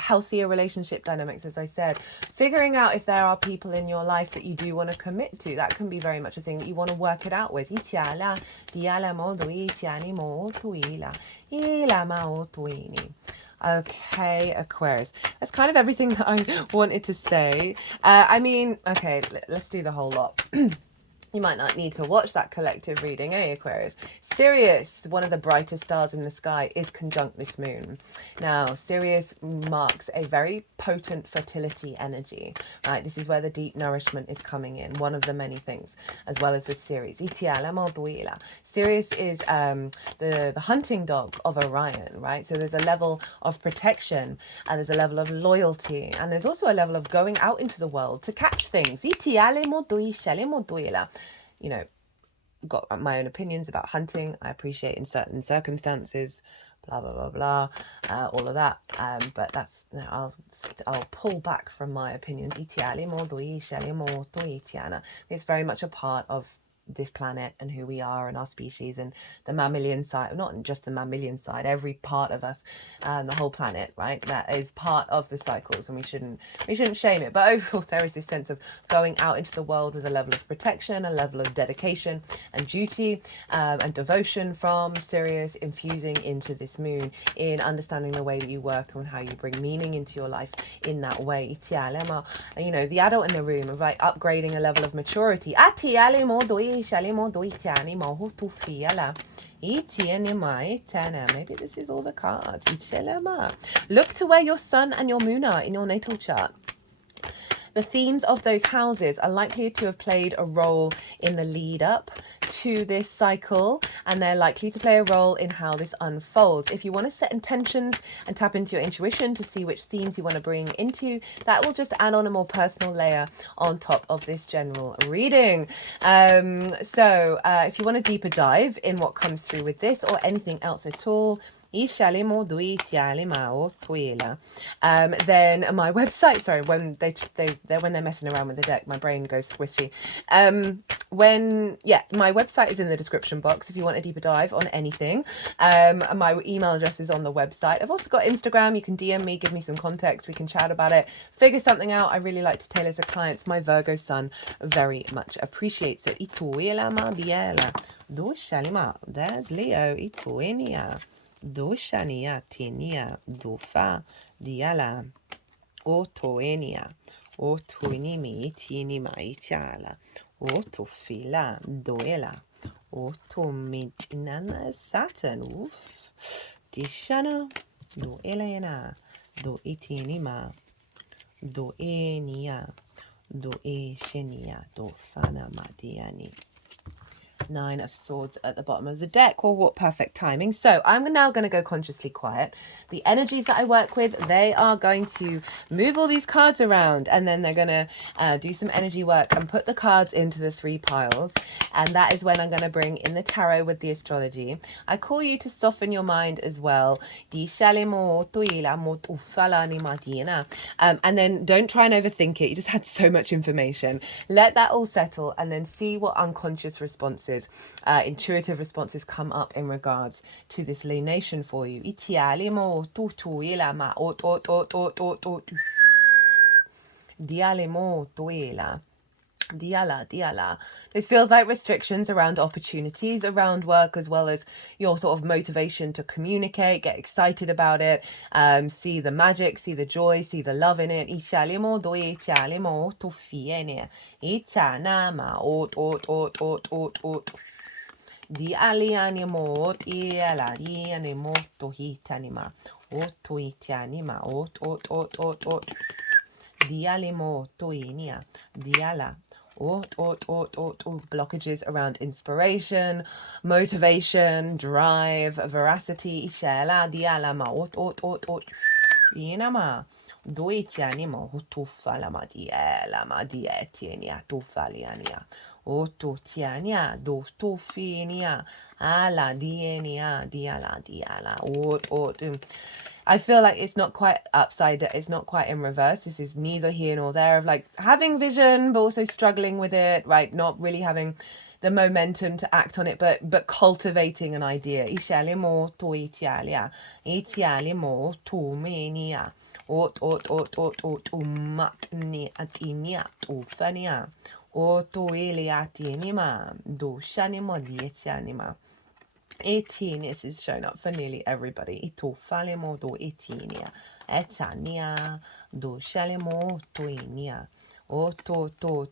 Healthier relationship dynamics, as I said. Figuring out if there are people in your life that you do want to commit to. That can be very much a thing that you want to work it out with. Okay, Aquarius. That's kind of everything that I wanted to say. I mean, okay, let's do the whole lot. You might not need to watch that collective reading, eh, Aquarius? Sirius, one of the brightest stars in the sky, is conjunct this moon. Now, Sirius marks a very potent fertility energy, right? This is where the deep nourishment is coming in, one of the many things, as well as with Sirius. Sirius is the hunting dog of Orion, right? So there's a level of protection, and there's a level of loyalty, and there's also a level of going out into the world to catch things. You know, got my own opinions about hunting. I appreciate in certain circumstances, blah blah blah blah, all of that. But that's, you know, I'll pull back from my opinions. It's very much a part of this planet and who we are and our species and the mammalian side, not just the mammalian side, every part of us, the whole planet, right? That is part of the cycles, and we shouldn't shame it. But overall, there is this sense of going out into the world with a level of protection, a level of dedication and duty, and devotion from Sirius, infusing into this moon in understanding the way that you work and how you bring meaning into your life in that way. You know, the adult in the room of like upgrading a level of maturity. Maybe this is all the cards. Look to where your sun and your moon are in your natal chart. The themes of those houses are likely to have played a role in the lead up to this cycle, and they're likely to play a role in how this unfolds. If you want to set intentions and tap into your intuition to see which themes you want to bring into, that will just add on a more personal layer on top of this general reading. So if you want a deeper dive in what comes through with this or anything else at all, then my website, sorry, when they're messing around with the deck, my brain goes squishy. My website is in the description box if you want a deeper dive on anything. My email address is on the website. I've also got Instagram. You can DM me, give me some context, we can chat about it, figure something out. I really like to tailor to clients. My Virgo sun very much appreciates it. There's Leo. do shania tinia do fa diala o toenia o tuinimi tinima itiala o to fila doela o to mintinana Saturn uf dishana do elena do itinima do enia do e shenia do fana madiani. 9 of Swords at the bottom of the deck. Well, what perfect timing. So I'm now going to go consciously quiet. The energies that I work with, they are going to move all these cards around, and then they're going to do some energy work and put the cards into the 3 piles. And that is when I'm going to bring in the tarot with the astrology. I call you to soften your mind as well. And then don't try and overthink it. You just had so much information. Let that all settle and then see what unconscious responses, intuitive responses come up in regards to this lunation for you. Diala. This feels like restrictions around opportunities, around work, as well as your sort of motivation to communicate, get excited about it, see the magic, see the joy, see the love in it. Di alianimo tiela di animo to hitanima to itianima dialimo toinia diala blockages around inspiration, motivation, drive, veracity. Ishela dialama inama doitianimo hutufalama dielama dietienia tufaliania Ototiania, dostofinia, ala dienia, diala. I feel like it's not quite upside, it's not quite in reverse. This is neither here nor there of like having vision, but also struggling with it, right? Not really having the momentum to act on it, but cultivating an idea. Ishalimo to Italia, Itialimo to menia, matni atinia, to fania. Oto eliatinima, do shanimo dietianima. 18 is shown up for nearly everybody. Ito falemo do etinia. Etania do shalemo toinia. Oto to.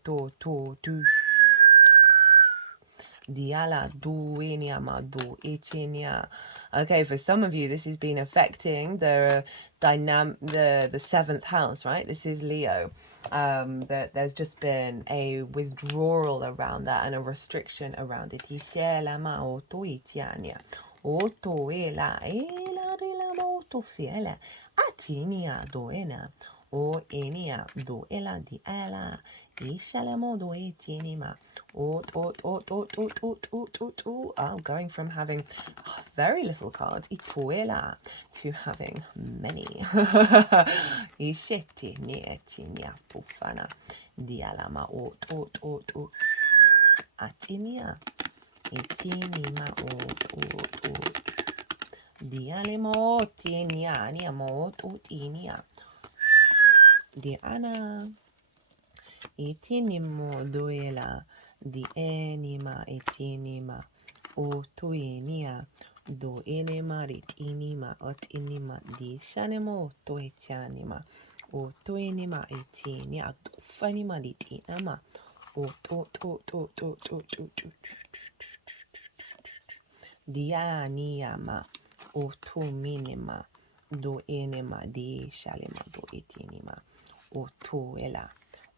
Diala duinia ma do etinia. Okay, for some of you, this has been affecting the the 7th house, right? This is Leo. There's just been a withdrawal around that and a restriction around it. Ma oto etiania. Oto ela moto fiela. Atinia doena. O enia do ela di ela. Ishalemo do etienima. Going from having very little cards, ituela, to having many. Isheti nietinia tufana. Dialama atinia. Itinima Dialemo tinia niamo utinia. Diana. Itinimo duela di enima etinima o tuinia do enema ritinima otinima di shanemo toetianima o tuinima etinia fanima ditinama o dianiama o tuminima do enema di shalema do etinima o tuela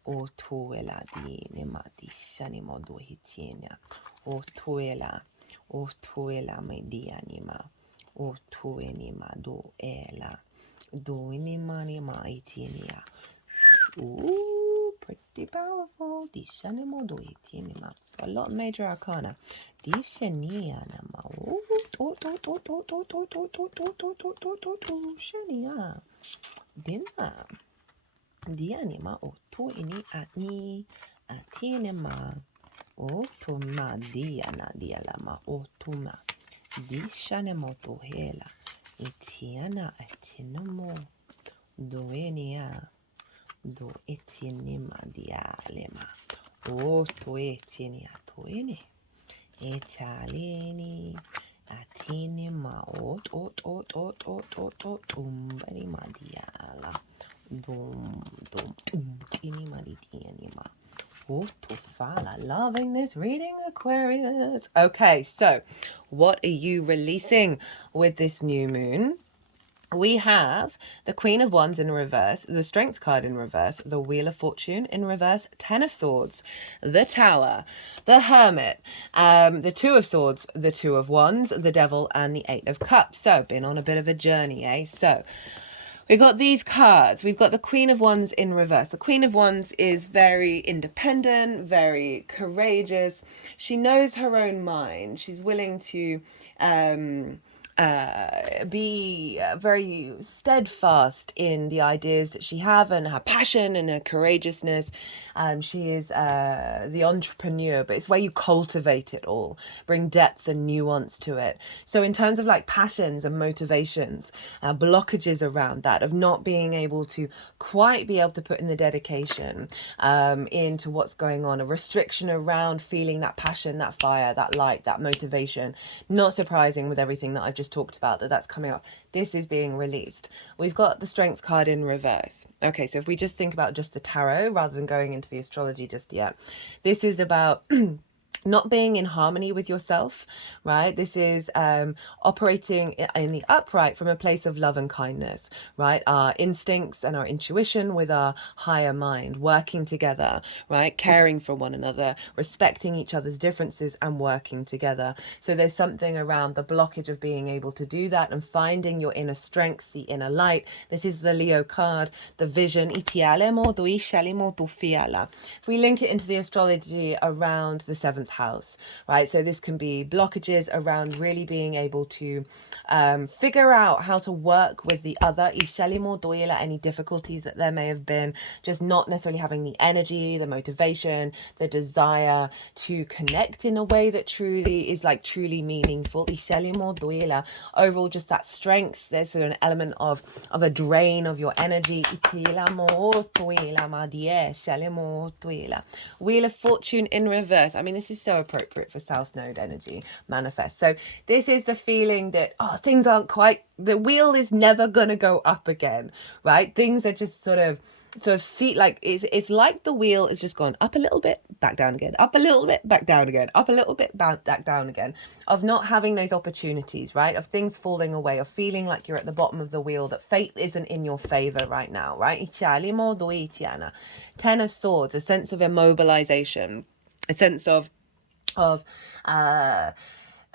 O tuela di nema di shanimo do hitienia. O tuela me di anima. O tuenima do ela. Do inima nima hitienia. Ooh, pretty powerful. Di shanimo do hitienima. A lot of major arcana. Di shania nama. Shania. Dinner. Dianima o to ini ani atinema o to ma diana dialama o tuma di shanemo to hela itiana atinemo doenia do etinima dialema o to etinia to ini etalini Atinima ot umbani madiala. Dum tini maditianima. Otofala. Loving this reading, Aquarius. Okay, so what are you releasing with this new moon? We have the Queen of Wands in reverse, the Strength card in reverse, the Wheel of Fortune in reverse, Ten of Swords, the Tower, the Hermit, the Two of Swords, the Two of Wands, the Devil, and the Eight of Cups. So, been on a bit of a journey, eh? So, we've got these cards. We've got the Queen of Wands in reverse. The Queen of Wands is very independent, very courageous. She knows her own mind. She's willing to be very steadfast in the ideas that she have and her passion and her courageousness. She is the entrepreneur, but it's where you cultivate it all, bring depth and nuance to it. So in terms of like passions and motivations, blockages around that, of not being able to quite be able to put in the dedication into what's going on, a restriction around feeling that passion, that fire, that light, that motivation. Not surprising with everything that I've just talked about that's coming up. This is being released. We've got the Strength card in reverse. Okay, so if we just think about just the tarot rather than going into the astrology just yet, this is about not being in harmony with yourself, right? This is operating in the upright from a place of love and kindness, right? Our instincts and our intuition with our higher mind, working together, right? Caring for one another, respecting each other's differences and working together. So there's something around the blockage of being able to do that and finding your inner strength, the inner light. This is the Leo card, the vision. If we link it into the astrology around the seventh house, right? So this can be blockages around really being able to figure out how to work with the other, any difficulties that there may have been, just not necessarily having the energy, the motivation, the desire to connect in a way that truly is like truly meaningful. Overall, just that strength. There's an element of a drain of your energy. Wheel of Fortune in reverse. I mean, this is so appropriate for South Node energy manifest. So this is the feeling that, oh, things aren't quite, the wheel is never gonna go up again, right? Things are just sort of see, like it's like the wheel is just gone up a little bit, back down again, up a little bit, back down again, up a little bit, back down again, of not having those opportunities, right? Of things falling away, of feeling like you're at the bottom of the wheel, that fate isn't in your favor right now, right? Ten of Swords, a sense of immobilization, a sense of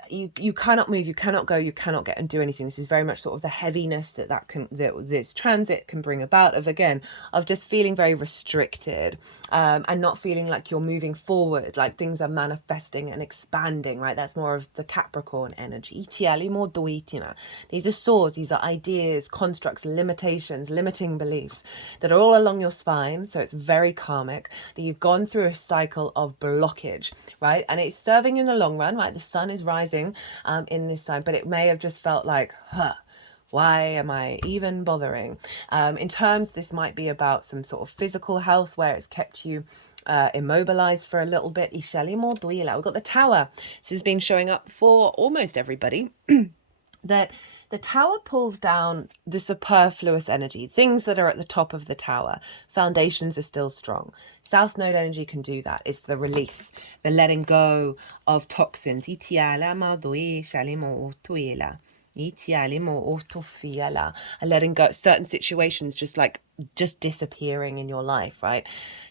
you cannot move, you cannot go, you cannot get and do anything. This is very much sort of the heaviness that this transit can bring about, of again, of just feeling very restricted, and not feeling like you're moving forward, like things are manifesting and expanding, right? That's more of the Capricorn energy. These are swords, these are ideas, constructs, limitations, limiting beliefs that are all along your spine. So it's very karmic, that you've gone through a cycle of blockage, right? And it's serving you in the long run, right? The sun is rising in this time, but it may have just felt like, why am I even bothering? In terms, this might be about some sort of physical health where it's kept you immobilized for a little bit. We've got the Tower. This has been showing up for almost everybody. That the Tower pulls down the superfluous energy, things that are at the top of the tower. Foundations are still strong. South Node energy can do that. It's the release, the letting go of toxins. Letting go certain situations, just disappearing in your life, right?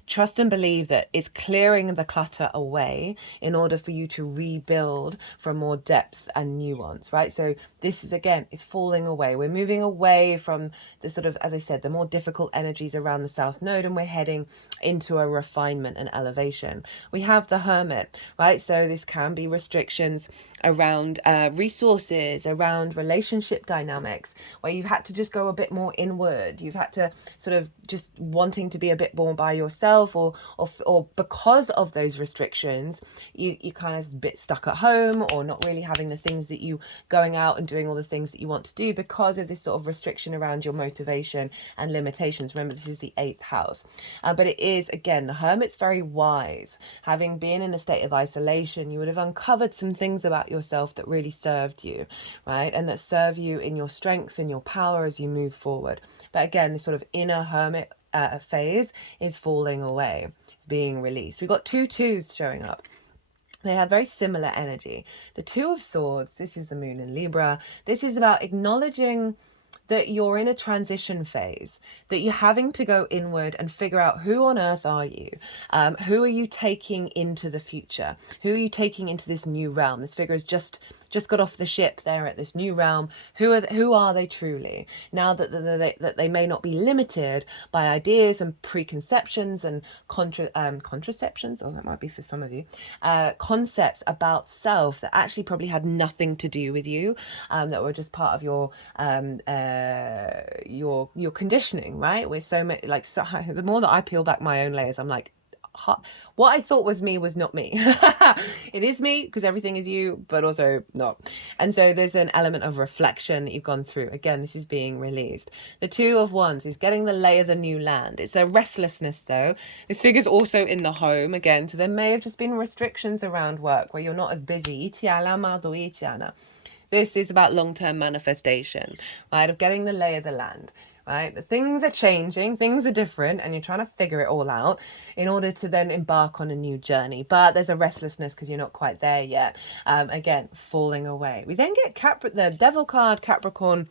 Trust and believe that it's clearing the clutter away in order for you to rebuild from more depth and nuance, right? So this is, again, it's falling away. We're moving away from the sort of, as I said, the more difficult energies around the South Node, and we're heading into a refinement and elevation. We have the Hermit, right? So this can be restrictions around resources, around relationship dynamics, where you've had to just go a bit more inward. You've had to sort of just wanting to be a bit more by yourself, or because of those restrictions, you kind of a bit stuck at home, or not really having the things that you going out and doing all the things that you want to do because of this sort of restriction around your motivation and limitations. Remember, this is the 8th house, but it is, again, the Hermit's very wise. Having been in a state of isolation, you would have uncovered some things about yourself that really served you, right, and that serve you in your strength and your power as you move forward. But again, this sort of inner Hermit phase is falling away. It's being released. We've got 2 2s showing up. They have very similar energy. The 2 of Swords, this is the moon in Libra. This is about acknowledging that you're in a transition phase, that you're having to go inward and figure out who on earth are you? Who are you taking into the future? Who are you taking into this new realm? This figure has just got off the ship. They're at this new realm. Who are they truly? Now that they may not be limited by ideas and preconceptions and contraceptions, that might be for some of you, concepts about self that actually probably had nothing to do with you, that were just part of your conditioning, right? We're so many, like, so, the more that I peel back my own layers, I'm like, what I thought was me was not me. It is me because everything is you, but also not. And so there's an element of reflection that you've gone through. Again, this is being released. The 2 of Wands is getting the lay of the new land. It's a restlessness, though. This figure's also in the home again, so there may have just been restrictions around work where you're not as busy. This is about long-term manifestation, right? Of getting the lay of the land, right? Things are changing, things are different, and you're trying to figure it all out in order to then embark on a new journey. But there's a restlessness because you're not quite there yet. Again, falling away. We then get the Devil card, Capricorn,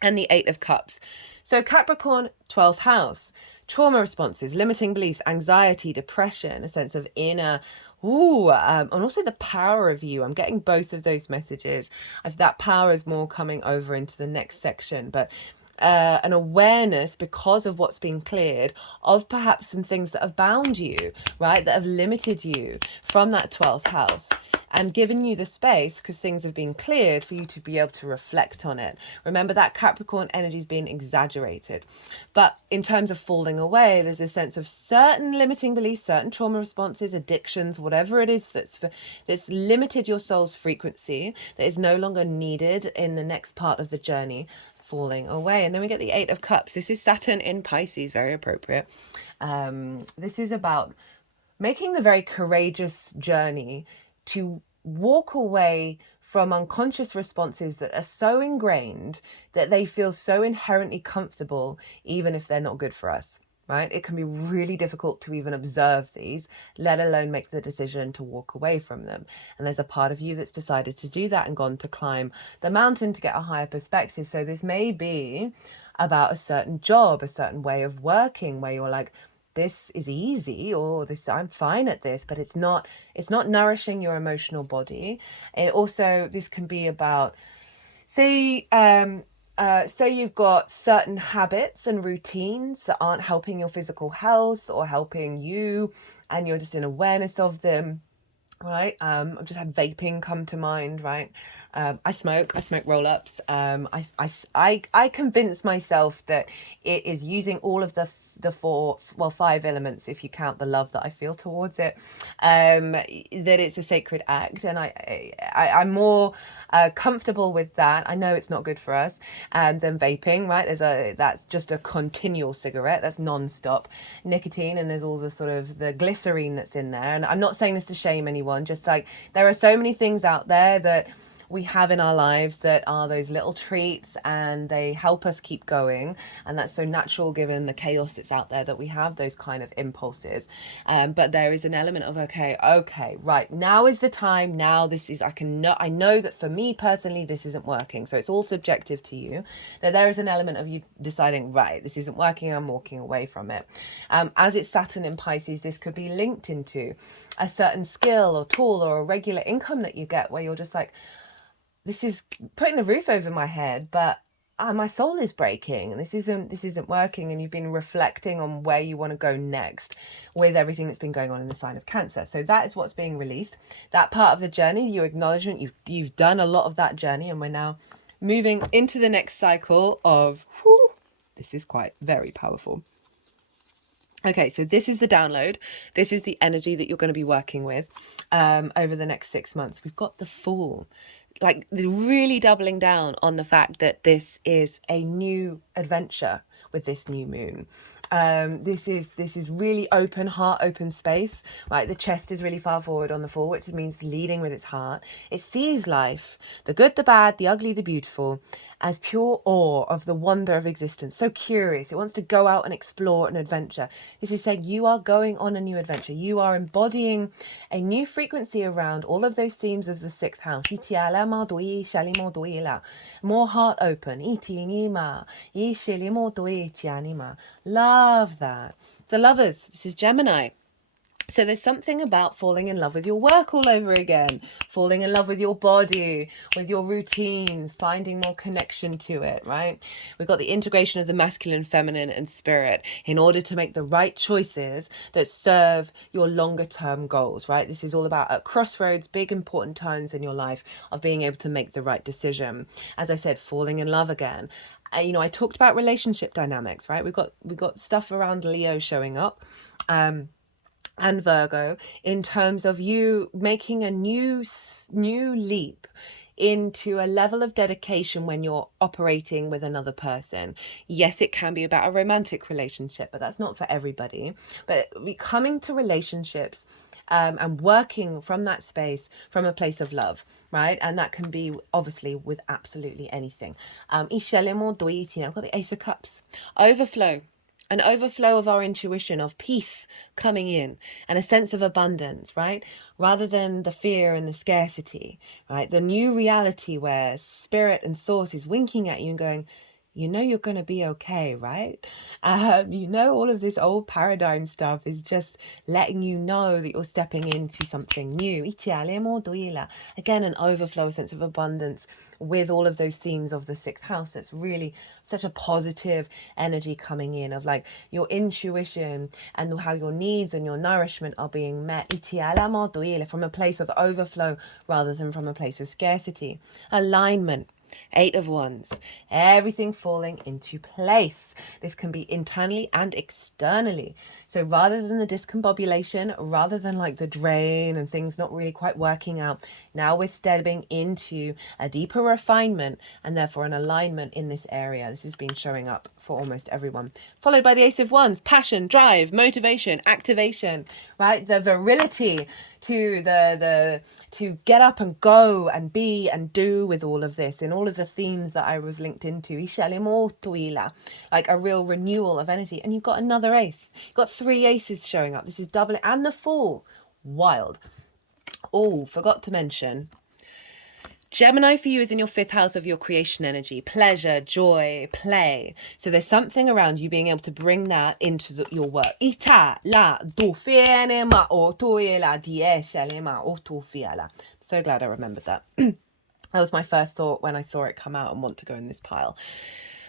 and the 8 of Cups. So Capricorn, 12th house. Trauma responses, limiting beliefs, anxiety, depression, a sense of inner, and also the power of you. I'm getting both of those messages. That power is more coming over into the next section, but an awareness, because of what's been cleared, of perhaps some things that have bound you, right, that have limited you from that 12th house, and given you the space, because things have been cleared, for you to be able to reflect on it. Remember, that Capricorn energy is being exaggerated. But in terms of falling away, there's a sense of certain limiting beliefs, certain trauma responses, addictions, whatever it is that's limited your soul's frequency, that is no longer needed in the next part of the journey, falling away. And then we get the 8 of Cups. This is Saturn in Pisces, very appropriate. This is about making the very courageous journey to walk away from unconscious responses that are so ingrained that they feel so inherently comfortable, even if they're not good for us, right? It can be really difficult to even observe these, let alone make the decision to walk away from them. And there's a part of you that's decided to do that and gone to climb the mountain to get a higher perspective. So this may be about a certain job, a certain way of working, where you're like, this is easy, or this, I'm fine at this, but it's not nourishing your emotional body. It also, this can be about, say you've got certain habits and routines that aren't helping your physical health or helping you, and you're just in awareness of them, right? I've just had vaping come to mind, right? I smoke roll-ups. I convince myself that it is using all of the 5 elements, if you count the love that I feel towards it, that it's a sacred act, and I'm more comfortable with that. I know it's not good for us, than vaping, right? That's just a continual cigarette, that's non-stop nicotine, and there's all the sort of the glycerine that's in there. And I'm not saying this to shame anyone, just like there are so many things out there that we have in our lives that are those little treats, and they help us keep going, and that's so natural given the chaos that's out there, that we have those kind of impulses. But there is an element of okay, right, now is the time. Now this is, I know that for me personally this isn't working, so it's all subjective to you, that there is an element of you deciding, right, this isn't working, I'm walking away from it. As it's Saturn in Pisces, this could be linked into a certain skill or tool or a regular income that you get, where you're just like, this is putting the roof over my head, but my soul is breaking, and this isn't working. And you've been reflecting on where you want to go next with everything that's been going on in the sign of Cancer. So that is what's being released. That part of the journey, your acknowledgement, you've done a lot of that journey, and we're now moving into the next cycle of This is quite very powerful. Okay, so this is the download. This is the energy that you're going to be working with over the next 6 months. We've got the Fool, like really doubling down on the fact that this is a new adventure with this new moon. This is really open, heart open space, right? The chest is really far forward on the Fool, which means leading with its heart. It sees life, the good, the bad, the ugly, the beautiful, as pure awe of the wonder of existence. So curious. It wants to go out and explore an adventure. This is saying you are going on a new adventure. You are embodying a new frequency around all of those themes of the 6th house. More heart open. Love that. The Lovers. This is Gemini. So there's something about falling in love with your work all over again, falling in love with your body, with your routines, finding more connection to it, right? We've got the integration of the masculine, feminine, and spirit in order to make the right choices that serve your longer term goals, right? This is all about at crossroads, big important times in your life of being able to make the right decision. As I said, falling in love again. You know, I talked about relationship dynamics, right? We've got stuff around Leo showing up. And Virgo, in terms of you making a new leap into a level of dedication when you're operating with another person. Yes, it can be about a romantic relationship, but that's not for everybody. But coming to relationships and working from that space, from a place of love, right? And that can be obviously with absolutely anything. I've got the Ace of Cups. Overflow. An overflow of our intuition, of peace coming in, and a sense of abundance, right? Rather than the fear and the scarcity, right? The new reality where spirit and source is winking at you and going, you know you're going to be okay, right? You know all of this old paradigm stuff is just letting you know that you're stepping into something new. Again, an overflow, sense of abundance with all of those themes of the 6th house. That's really such a positive energy coming in of like your intuition and how your needs and your nourishment are being met from a place of overflow rather than from a place of scarcity. Alignment. 8 of Wands, everything falling into place. This can be internally and externally. So rather than the discombobulation, rather than like the drain and things not really quite working out, now we're stepping into a deeper refinement and therefore an alignment in this area. This has been showing up for almost everyone. Followed by the Ace of Wands, passion, drive, motivation, activation, right? The virility to get up and go and be and do with all of this and all of the themes that I was linked into. Like a real renewal of energy. And you've got another ace. You've got 3 aces showing up. This is double, and the Fool. Wild. Oh, forgot to mention, Gemini for you is in your 5th house of your creation energy, pleasure, joy, play. So there's something around you being able to bring that into your work. So glad I remembered that. That was my first thought when I saw it come out and want to go in this pile.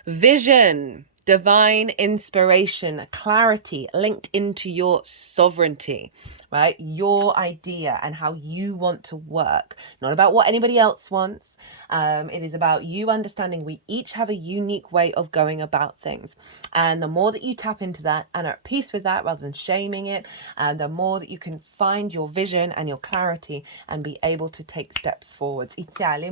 Vision. Divine inspiration, clarity linked into your sovereignty, right? Your idea and how you want to work. Not about what anybody else wants. It is about you understanding we each have a unique way of going about things. And the more that you tap into that and are at peace with that rather than shaming it, the more that you can find your vision and your clarity and be able to take steps forwards. Divine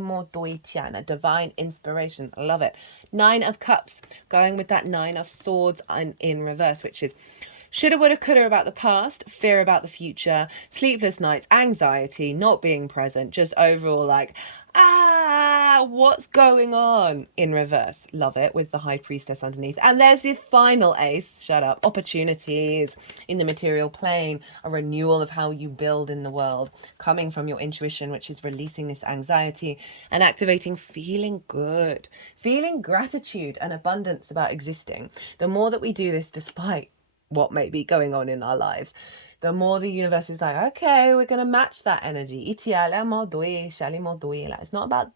inspiration. I love it. 9 of Cups, going with that 9 of Swords in reverse, which is shoulda, woulda, coulda about the past, fear about the future, sleepless nights, anxiety, not being present, just overall like, what's going on in reverse. Love it, with the High Priestess underneath. And there's the final ace, shut up, opportunities in the material plane, a renewal of how you build in the world, coming from your intuition, which is releasing this anxiety and activating feeling good, feeling gratitude and abundance about existing. The more that we do this, despite what may be going on in our lives, the more the universe is like, okay, we're going to match that energy. It's not about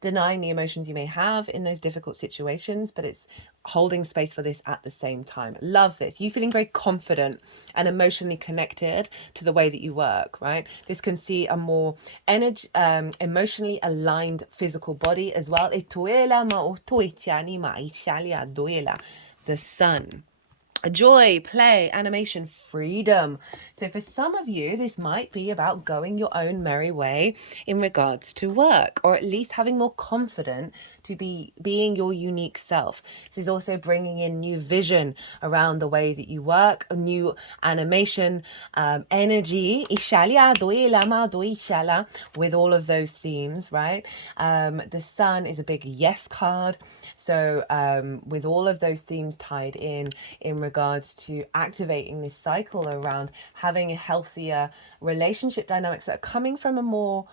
denying the emotions you may have in those difficult situations, but it's holding space for this at the same time. Love this. You feeling very confident and emotionally connected to the way that you work, right? This can see a more emotionally aligned physical body as well. The the sun. Joy, play, animation, freedom. So for some of you, this might be about going your own merry way in regards to work, or at least having more confidence to be being your unique self. This is also bringing in new vision around the way that you work, a new animation, energy, with all of those themes, right? The sun is a big yes card. So with all of those themes tied in regards to activating this cycle around having a healthier relationship dynamics that are coming from a more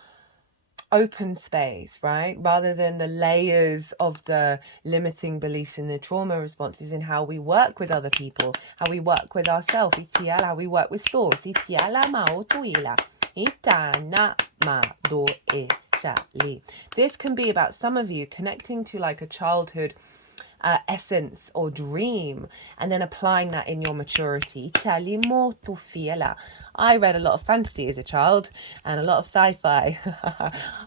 open space, right? Rather than the layers of the limiting beliefs and the trauma responses in how we work with other people, how we work with ourselves, how we work with source. This can be about some of you connecting to like a childhood essence or dream, and then applying that in your maturity. I read a lot of fantasy as a child and a lot of sci-fi.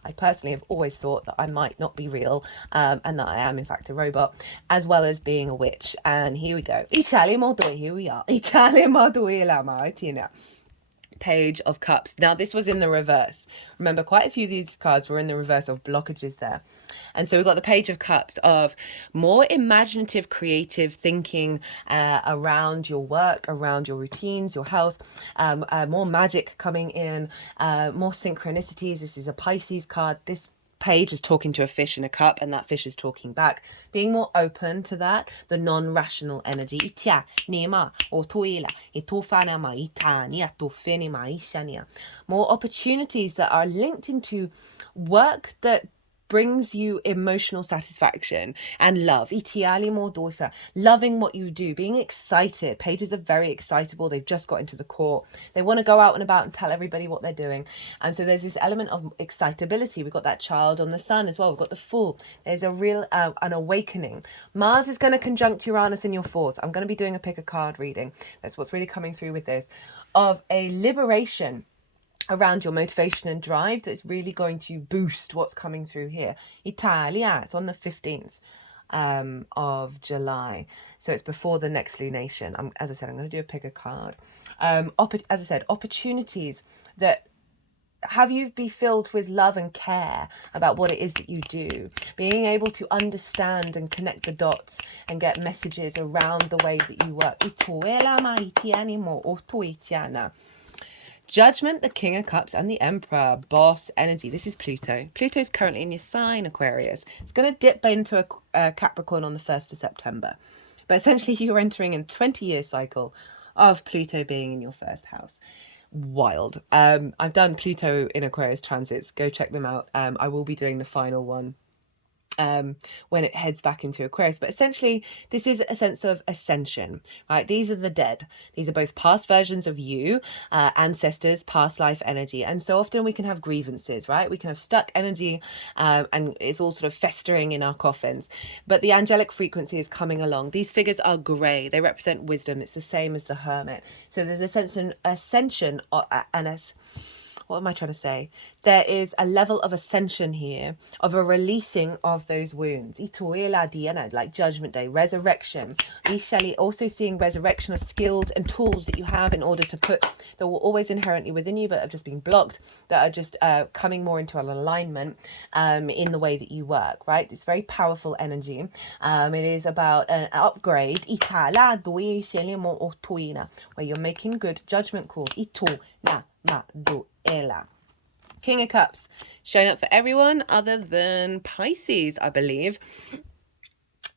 I personally have always thought that I might not be real, and that I am in fact a robot, as well as being a witch. And here we go. Here we are. Page of Cups. Now this was in the reverse. Remember, quite a few of these cards were in the reverse of blockages there. And so we've got the Page of Cups of more imaginative, creative thinking around your work, around your routines, your health, more magic coming in, more synchronicities. This is a Pisces card. This page is talking to a fish in a cup, and that fish is talking back, being more open to that, the non-rational energy. More opportunities that are linked into work that brings you emotional satisfaction and love. Loving what you do, being excited. Pages are very excitable. They've just got into the court. They want to go out and about and tell everybody what they're doing. And so there's this element of excitability. We've got that child on the sun as well. We've got the Fool. There's a real an awakening. Mars is going to conjunct Uranus in your fourth. I'm going to be doing a pick a card reading. That's what's really coming through with this, of a liberation around your motivation and drive that's really going to boost what's coming through here. Italia, it's on the 15th of July. So it's before the next lunation. As I said, I'm going to do a pick a card. As I said, opportunities that have you be filled with love and care about what it is that you do, being able to understand and connect the dots and get messages around the way that you work. Judgment, the King of Cups, and the Emperor. Boss energy. This is Pluto. Pluto's currently in your sign, Aquarius. It's going to dip into a Capricorn on the 1st of September. But essentially, you're entering a 20-year cycle of Pluto being in your first house. Wild. I've done Pluto in Aquarius transits. Go check them out. I will be doing the final one when it heads back into Aquarius. But essentially, this is a sense of ascension, right? These are the dead. These are both past versions of you, ancestors, past life energy. And so often we can have grievances, right? We can have stuck energy, and it's all sort of festering in our coffins. But the angelic frequency is coming along. These figures are grey. They represent wisdom. It's the same as the Hermit. So there's a sense of ascension and what am I trying to say? There is a level of ascension here, of a releasing of those wounds. Like Judgment Day, resurrection. Also seeing resurrection of skills and tools that you have in order to put, that were always inherently within you, but have just been blocked, that are just coming more into an alignment in the way that you work, right? It's very powerful energy. It is about an upgrade, where you're making good judgment calls. King of Cups, showing up for everyone other than Pisces, I believe.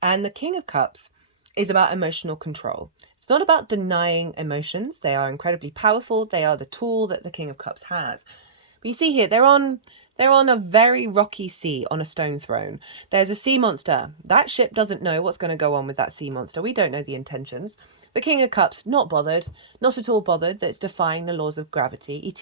And the King of Cups is about emotional control. It's not about denying emotions. They are incredibly powerful. They are the tool that the King of Cups has. But you see here, they're on a very rocky sea on a stone throne. There's a sea monster. That ship doesn't know what's going to go on with that sea monster. We don't know the intentions. The King of Cups, not bothered, not at all bothered that it's defying the laws of gravity.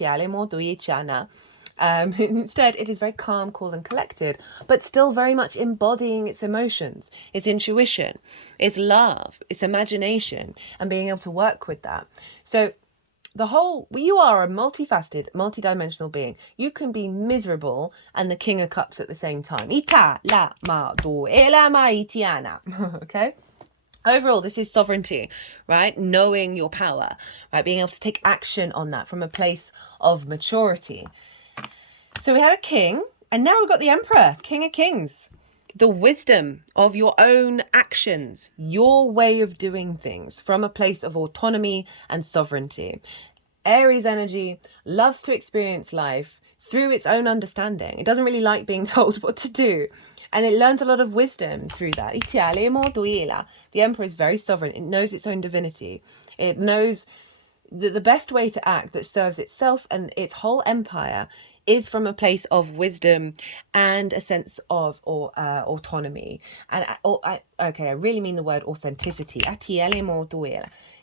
Instead, it is very calm, cool, and collected, but still very much embodying its emotions, its intuition, its love, its imagination, and being able to work with that. So you are a multifaceted, multidimensional being. You can be miserable and the King of Cups at the same time. Okay? Overall, this is sovereignty, right? Knowing your power, right? Being able to take action on that from a place of maturity. So we had a king, and now we've got the emperor, king of kings. The wisdom of your own actions, your way of doing things from a place of autonomy and sovereignty. Aries energy loves to experience life through its own understanding. It doesn't really like being told what to do. And it learns a lot of wisdom through that. The emperor is very sovereign. It knows its own divinity. It knows that the best way to act that serves itself and its whole empire is from a place of wisdom and a sense of autonomy. And I really mean the word authenticity.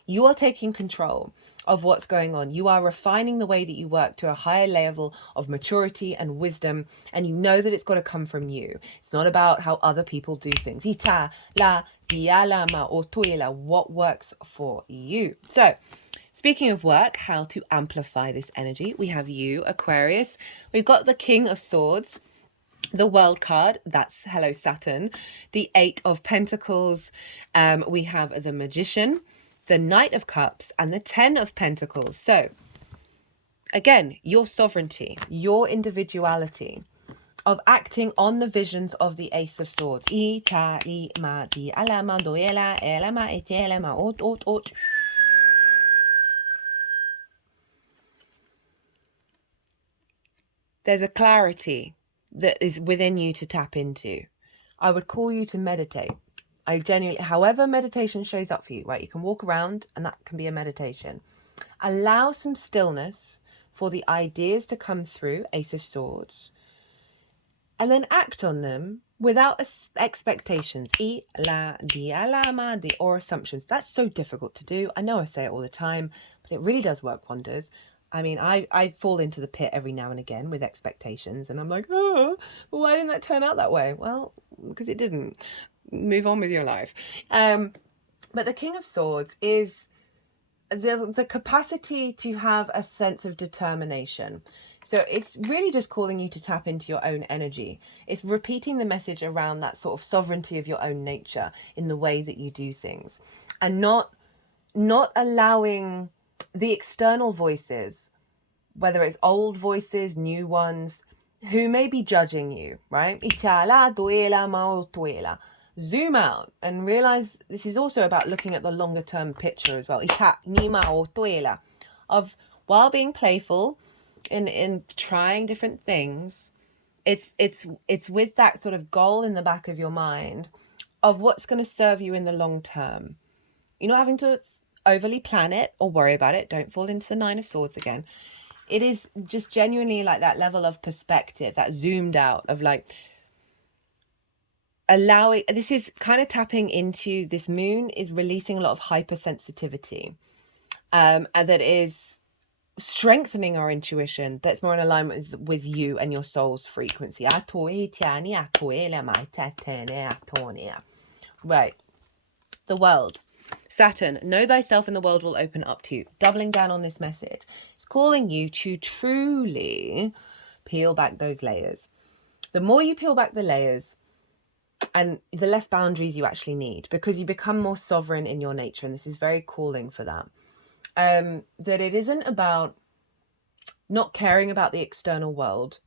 You are taking control of what's going on. You are refining the way that you work to a higher level of maturity and wisdom, and you know that it's got to come from you. It's not about how other people do things. What works for you. So, speaking of work, how to amplify this energy, we have you, Aquarius. We've got the King of Swords, the World card, that's hello Saturn, the Eight of Pentacles, we have the Magician, the Knight of Cups, and the Ten of Pentacles. So again, your sovereignty, your individuality of acting on the visions of the Ace of Swords. There's a clarity that is within you to tap into. I would call you to meditate. I genuinely, however meditation shows up for you, right? You can walk around and that can be a meditation. Allow some stillness for the ideas to come through, Ace of Swords, and then act on them without expectations or assumptions. That's so difficult to do. I know I say it all the time, but it really does work wonders. I mean, I fall into the pit every now and again with expectations, and I'm like, oh, why didn't that turn out that way? Well, because it didn't. Move on with your life. But the King of Swords is the capacity to have a sense of determination. So it's really just calling you to tap into your own energy. It's repeating the message around that sort of sovereignty of your own nature in the way that you do things, and not allowing the external voices, whether it's old voices, new ones, who may be judging you, right? Zoom out and realize this is also about looking at the longer term picture as well. Of while being playful in trying different things, it's with that sort of goal in the back of your mind of what's going to serve you in the long term. You're not having to overly plan it or worry about it. Don't fall into the Nine of Swords again. It is just genuinely like that level of perspective, that zoomed out of like allowing, this is kind of tapping into, this moon is releasing a lot of hypersensitivity, and that is strengthening our intuition, that's more in alignment with you and your soul's frequency. Right. The world. Saturn, know thyself and the world will open up to you. Doubling down on this message. It's calling you to truly peel back those layers. The more you peel back the layers, and the less boundaries you actually need, because you become more sovereign in your nature. And this is very calling for that. That it isn't about not caring about the external world.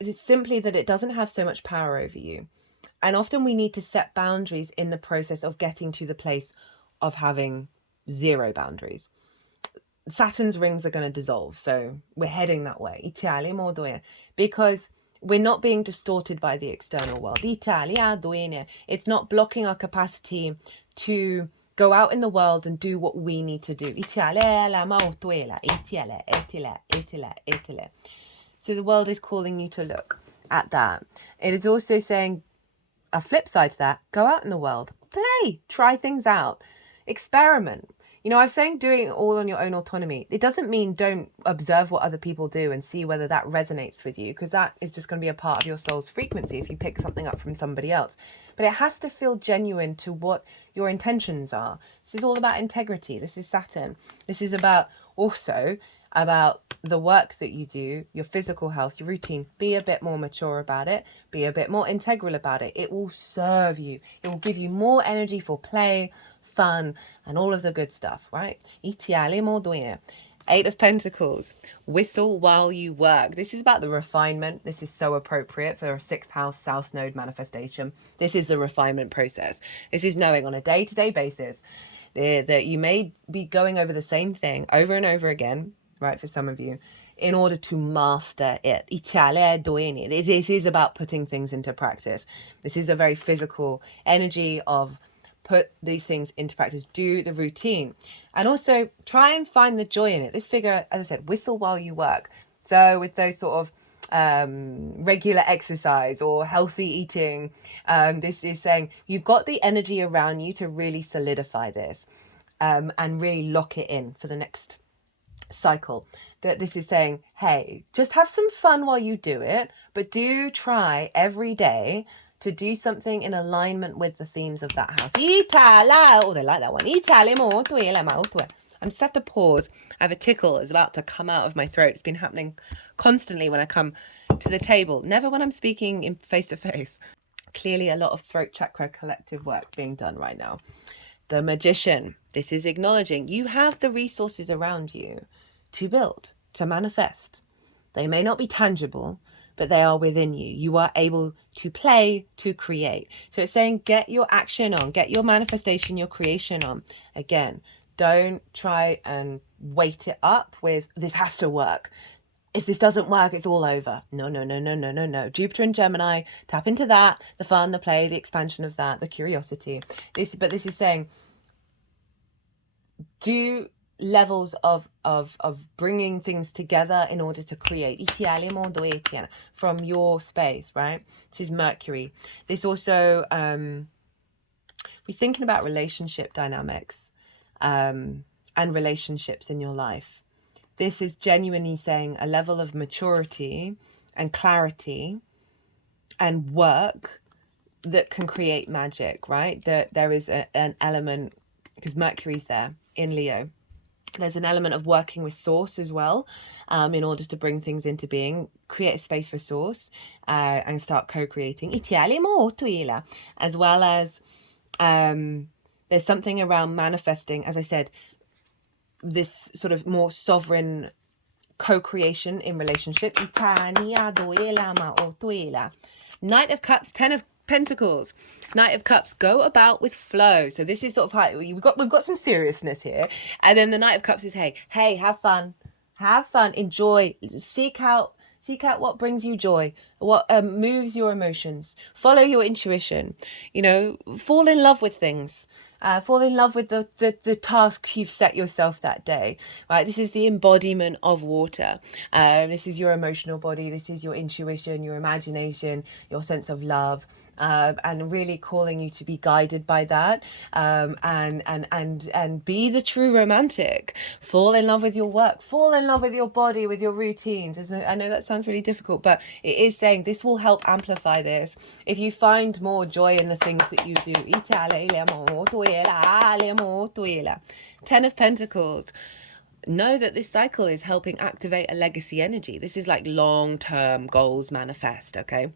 It's simply that it doesn't have so much power over you. And often we need to set boundaries in the process of getting to the place of having zero boundaries. Saturn's rings are going to dissolve. So we're heading that way. Because we're not being distorted by the external world. It's not blocking our capacity to go out in the world and do what we need to do. So the world is calling you to look at that. It is also saying, a flip side to that, go out in the world, play, try things out, experiment. You know, I was saying doing it all on your own autonomy. It doesn't mean don't observe what other people do and see whether that resonates with you, because that is just going to be a part of your soul's frequency if you pick something up from somebody else. But it has to feel genuine to what your intentions are. This is all about integrity. This is Saturn. This is about also about the work that you do, your physical health, your routine. Be a bit more mature about it. Be a bit more integral about it. It will serve you. It will give you more energy for play, fun, and all of the good stuff, right? Eight of Pentacles. Whistle while you work. This is about the refinement. This is so appropriate for a sixth house South Node manifestation. This is the refinement process. This is knowing on a day-to-day basis that you may be going over the same thing over and over again, right, for some of you, in order to master it. This is about putting things into practice. This is a very physical energy of put these things into practice, do the routine, and also try and find the joy in it. This figure, as I said, whistle while you work. So with those sort of regular exercise or healthy eating, this is saying you've got the energy around you to really solidify this and really lock it in for the next cycle. That this is saying, hey, just have some fun while you do it, but do try every day to do something in alignment with the themes of that house. Oh, they like that one. I just have to pause. I have a tickle is about to come out of my throat. It's been happening constantly when I come to the table, never when I'm speaking in face to face. Clearly a lot of throat chakra collective work being done right now. The Magician. This is acknowledging you have the resources around you to build, to manifest. They may not be tangible, but they are within you. You are able to play, to create. So it's saying get your action on, get your manifestation, your creation on. Again, don't try and weight it up with this has to work. If this doesn't work, it's all over. No. Jupiter and Gemini, tap into that, the fun, the play, the expansion of that, the curiosity. But this is saying do levels of bringing things together in order to create from your space, right? This is Mercury. This also we're thinking about relationship dynamics and relationships in your life. This is genuinely saying a level of maturity and clarity and work that can create magic, right? There is an element, because Mercury's there in Leo, there's an element of working with source as well, in order to bring things into being, create a space for source, and start co-creating. As well as there's something around manifesting, as I said, this sort of more sovereign co-creation in relationship. Knight of Cups, 10 of Pentacles. Knight of Cups, go about with flow. So this is sort of high. We've got some seriousness here, and then the Knight of Cups is hey, have fun, enjoy, seek out what brings you joy, what moves your emotions, follow your intuition, fall in love with things. Fall in love with the task you've set yourself that day, right? This is the embodiment of water. This is your emotional body. This is your intuition, your imagination, your sense of love, and really calling you to be guided by that, and be the true romantic. Fall in love with your work. Fall in love with your body, with your routines. I know that sounds really difficult, but it is saying this will help amplify this. If you find more joy in the things that you do. 10 of Pentacles. Know that this cycle is helping activate a legacy energy. This is like long-term goals manifest, okay?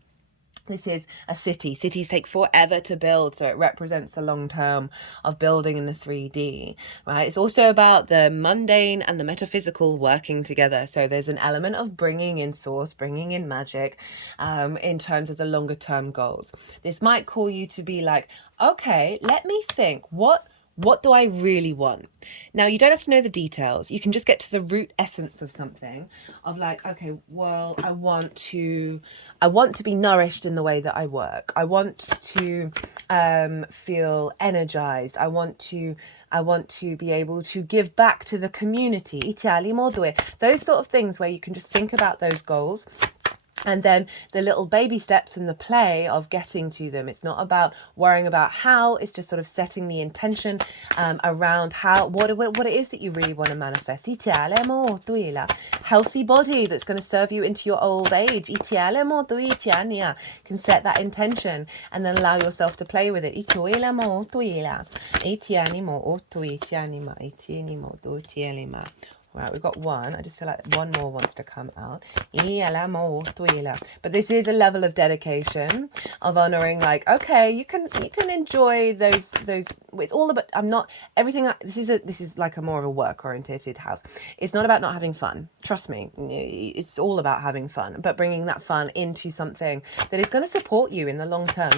This is a city. Cities take forever to build, so it represents the long term of building in the 3D, right? It's also about the mundane and the metaphysical working together. So there's an element of bringing in source, bringing in magic, in terms of the longer term goals. This might call you to be like, okay, let me think, what do I really want? Now, you don't have to know the details. You can just get to the root essence of something, of like, okay, well, I want to be nourished in the way that I work. I want to feel energized. I want to be able to give back to the community. Those sort of things where you can just think about those goals. And then the little baby steps and the play of getting to them. It's not about worrying about how, it's just sort of setting the intention around what it is that you really want to manifest. Healthy body that's going to serve you into your old age. You can set that intention and then allow yourself to play with it. Right, we've got one. I just feel like one more wants to come out. But this is a level of dedication, of honoring, like, okay, you can enjoy those. It's all about. I'm not everything. This is like a more of a work orientated house. It's not about not having fun. Trust me, it's all about having fun, but bringing that fun into something that is going to support you in the long term.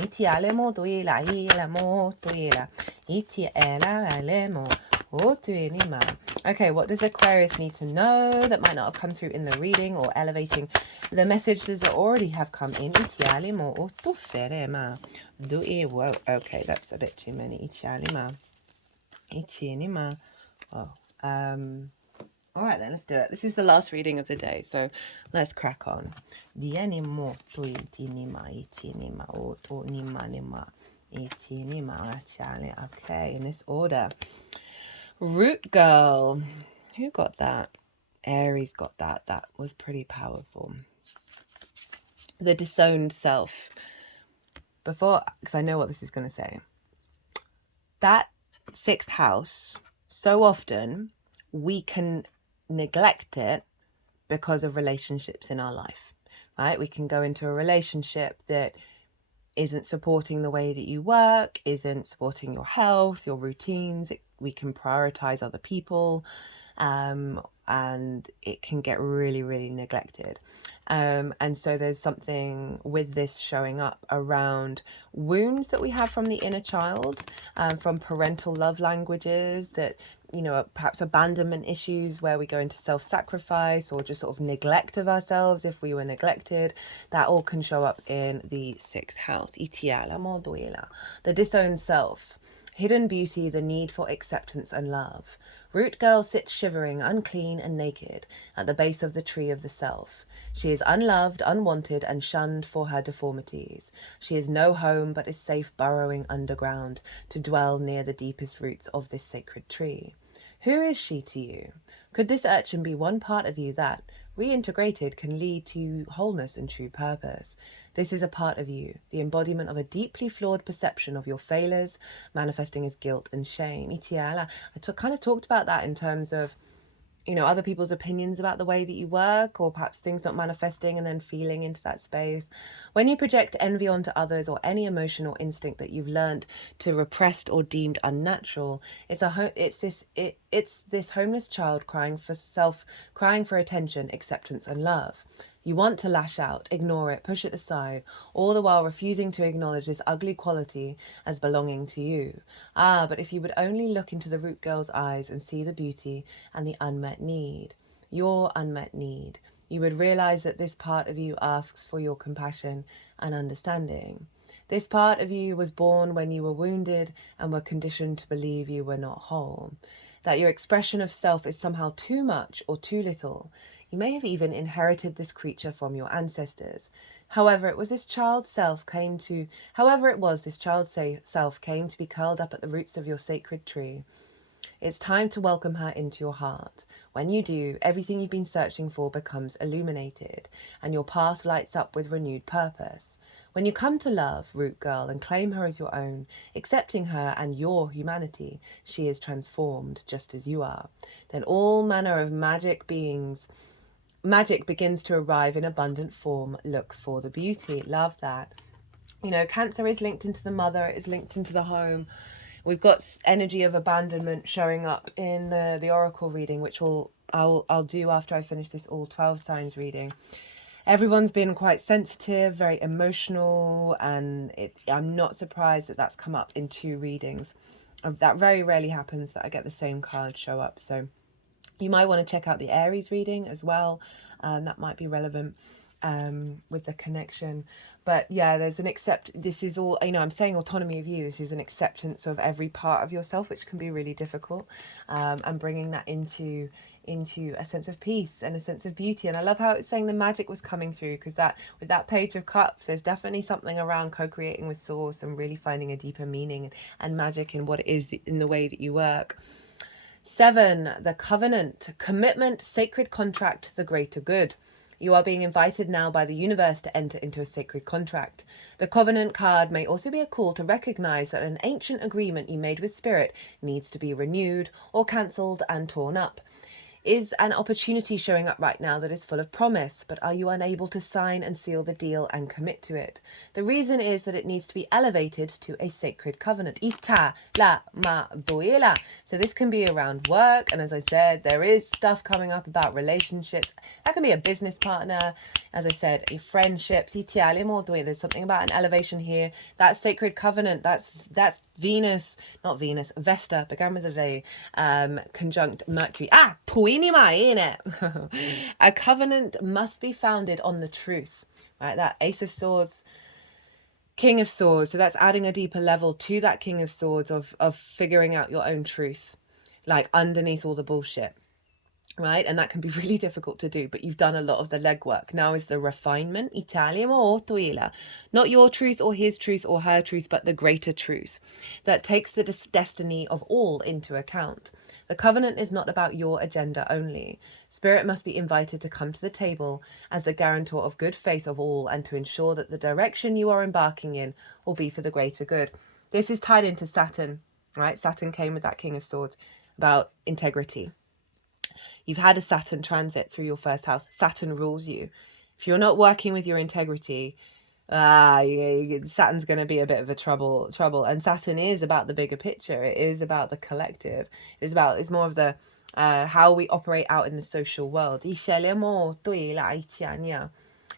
Okay, what does Aquarius need to know that might not have come through in the reading, or elevating the messages that already have come in? Whoa, okay, that's a bit too many. Oh, all right then, let's do it. This is the last reading of the day, so let's crack on. Okay, in this order. Root girl. Who got that? Aries got that. That was pretty powerful. The disowned self. Before, because I know what this is going to say. That 6th house, so often we can neglect it because of relationships in our life, right? We can go into a relationship that isn't supporting the way that you work, isn't supporting your health, your routines. We can prioritize other people, and it can get really, really neglected. And so there's something with this showing up around wounds that we have from the inner child, from parental love languages that, you know, perhaps abandonment issues where we go into self-sacrifice, or just sort of neglect of ourselves if we were neglected. That all can show up in the 6th house. The disowned self. Hidden beauty, the need for acceptance and love. Root girl sits shivering, unclean and naked, at the base of the tree of the self. She is unloved, unwanted, and shunned for her deformities. She has no home, but is safe burrowing underground to dwell near the deepest roots of this sacred tree. Who is she to you? Could this urchin be one part of you that, reintegrated, can lead to wholeness and true purpose? This is a part of you, the embodiment of a deeply flawed perception of your failures, manifesting as guilt and shame. I kind of talked about that in terms of, you know, other people's opinions about the way that you work, or perhaps things not manifesting and then feeling into that space. When you project envy onto others, or any emotion or instinct that you've learned to repressed or deemed unnatural, it's this homeless child crying for attention, acceptance and love. You want to lash out, ignore it, push it aside, all the while refusing to acknowledge this ugly quality as belonging to you. But if you would only look into the root girl's eyes and see the beauty and the unmet need, your unmet need, you would realize that this part of you asks for your compassion and understanding. This part of you was born when you were wounded and were conditioned to believe you were not whole, that your expression of self is somehow too much or too little. You may have even inherited this creature from your ancestors. However, it was this child's self came to be curled up at the roots of your sacred tree. It's time to welcome her into your heart. When you do, everything you've been searching for becomes illuminated, and your path lights up with renewed purpose. When you come to love, root girl, and claim her as your own, accepting her and your humanity, she is transformed just as you are. Then all manner of magic begins to arrive in abundant form. Look for the beauty. Love that. You know, Cancer is linked into the mother, it is linked into the home. We've got energy of abandonment showing up in the oracle reading, which I'll do after I finish this all 12 signs reading. Everyone's been quite sensitive, very emotional, and I'm not surprised that that's come up in 2 readings. That very rarely happens that I get the same card show up. So you might want to check out the Aries reading as well. That might be relevant with the connection. But yeah, there's this is all, you know, I'm saying autonomy of you. This is an acceptance of every part of yourself, which can be really difficult, and bringing that into a sense of peace and a sense of beauty. And I love how it's saying the magic was coming through, because that with that Page of Cups, there's definitely something around co-creating with source and really finding a deeper meaning and magic in what it is in the way that you work. 7, the covenant, commitment, sacred contract, the greater good. You are being invited now by the universe to enter into a sacred contract. The covenant card may also be a call to recognize that an ancient agreement you made with spirit needs to be renewed or cancelled and torn up. is an opportunity showing up right now that is full of promise, but are you unable to sign and seal the deal and commit to it? The reason is that it needs to be elevated to a sacred covenant. Ita la ma doela. So this can be around work, and as I said, there is stuff coming up about relationships. That can be a business partner, as I said, a friendship. There's something about an elevation here. That sacred covenant, that's Venus, not Venus, Vesta, began with a V, conjunct Mercury. A covenant must be founded on the truth, right? That Ace of Swords, King of Swords. So that's adding a deeper level to that King of Swords of figuring out your own truth, like underneath all the bullshit. Right, and that can be really difficult to do, but you've done a lot of the legwork. Now is the refinement, Italian or tuila, not your truth or his truth or her truth, but the greater truth that takes the destiny of all into account. The covenant is not about your agenda only. Spirit must be invited to come to the table as the guarantor of good faith of all, and to ensure that the direction you are embarking in will be for the greater good. This is tied into Saturn, right? Saturn came with that King of Swords, about integrity. You've had a Saturn transit through your first house. Saturn rules you. If you're not working with your integrity, Saturn's going to be a bit of a trouble. And Saturn is about the bigger picture. It is about the collective. It's more of the how we operate out in the social world. It's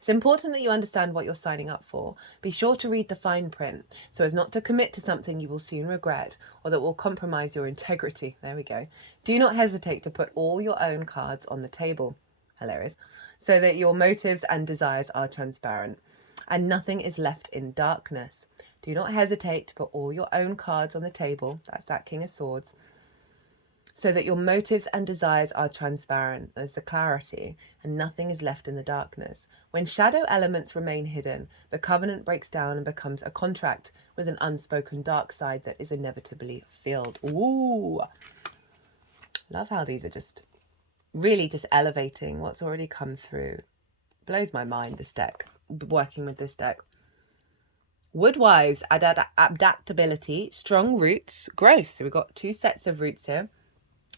important that you understand what you're signing up for. Be sure to read the fine print so as not to commit to something you will soon regret or that will compromise your integrity. There we go. Do not hesitate to put all your own cards on the table. Hilarious. So that your motives and desires are transparent and nothing is left in darkness. Do not hesitate to put all your own cards on the table. That's that King of Swords. So that your motives and desires are transparent. There's the clarity, and nothing is left in the darkness. When shadow elements remain hidden, the covenant breaks down and becomes a contract with an unspoken dark side that is inevitably filled. Ooh. Love how these are just really just elevating what's already come through. Blows my mind, this deck, working with this deck. Woodwives, adaptability, strong roots, growth. So we've got two sets of roots here.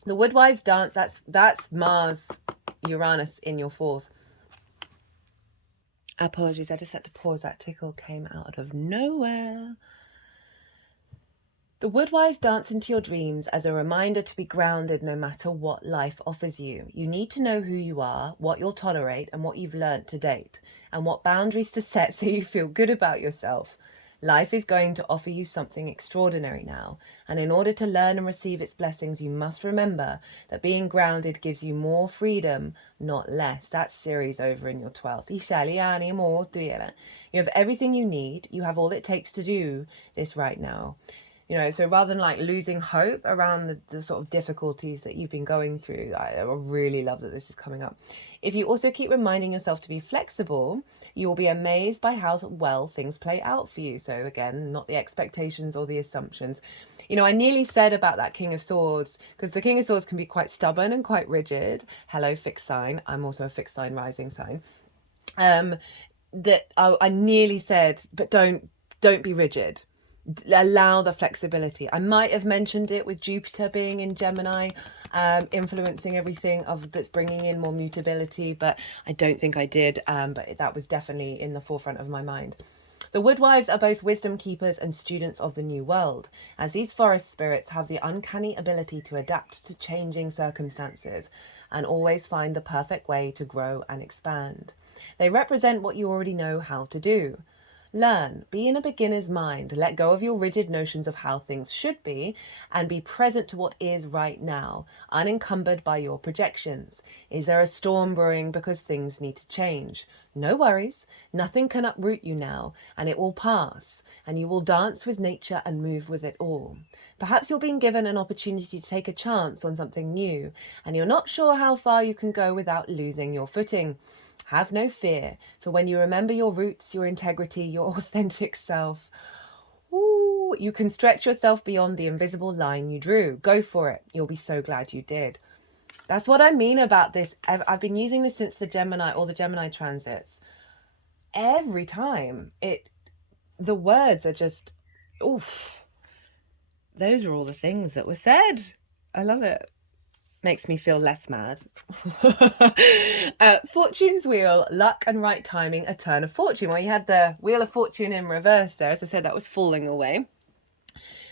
The Woodwives dance, that's Mars, Uranus in your fourth. Apologies, I just had to pause. That tickle came out of nowhere. The Woodwives dance into your dreams as a reminder to be grounded no matter what life offers you. You need to know who you are, what you'll tolerate, and what you've learnt to date, and what boundaries to set so you feel good about yourself. Life is going to offer you something extraordinary now, and in order to learn and receive its blessings, you must remember that being grounded gives you more freedom, not less. That's Ceres over in your 12th. You have everything you need. You have all it takes to do this right now. You know, so rather than like losing hope around the sort of difficulties that you've been going through, I really love that this is coming up. If you also keep reminding yourself to be flexible, you'll be amazed by how well things play out for you. So again, not the expectations or the assumptions. You know, I nearly said about that King of Swords, because the King of Swords can be quite stubborn and quite rigid. Hello, fixed sign. I'm also a fixed sign rising sign. That I nearly said, but don't be rigid. Allow the flexibility. I might have mentioned it with Jupiter being in Gemini, influencing everything that's bringing in more mutability, but I don't think I did. But that was definitely in the forefront of my mind. The Woodwives are both wisdom keepers and students of the new world, as these forest spirits have the uncanny ability to adapt to changing circumstances and always find the perfect way to grow and expand. They represent what you already know how to do. Learn, be in a beginner's mind, let go of your rigid notions of how things should be, and be present to what is right now, unencumbered by your projections. Is there a storm brewing because things need to change? No worries, nothing can uproot you now, and it will pass, and you will dance with nature and move with it all. Perhaps you're being given an opportunity to take a chance on something new, and you're not sure how far you can go without losing your footing. Have no fear, for when you remember your roots, your integrity, your authentic self, you can stretch yourself beyond the invisible line you drew. Go for it. You'll be so glad you did. That's what I mean about this. I've been using this since the Gemini transits. Every time the words are just, oof. Those are all the things that were said. I love it. Makes me feel less mad. Fortune's wheel, luck and right timing, a turn of fortune. Well, you had the wheel of fortune in reverse there. As I said, that was falling away.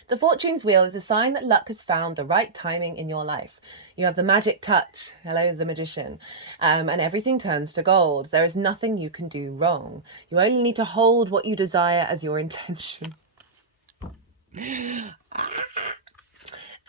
The fortune's wheel is a sign that luck has found the right timing in your life. You have the magic touch. Hello, the magician. And everything turns to gold. There is nothing you can do wrong. You only need to hold what you desire as your intention.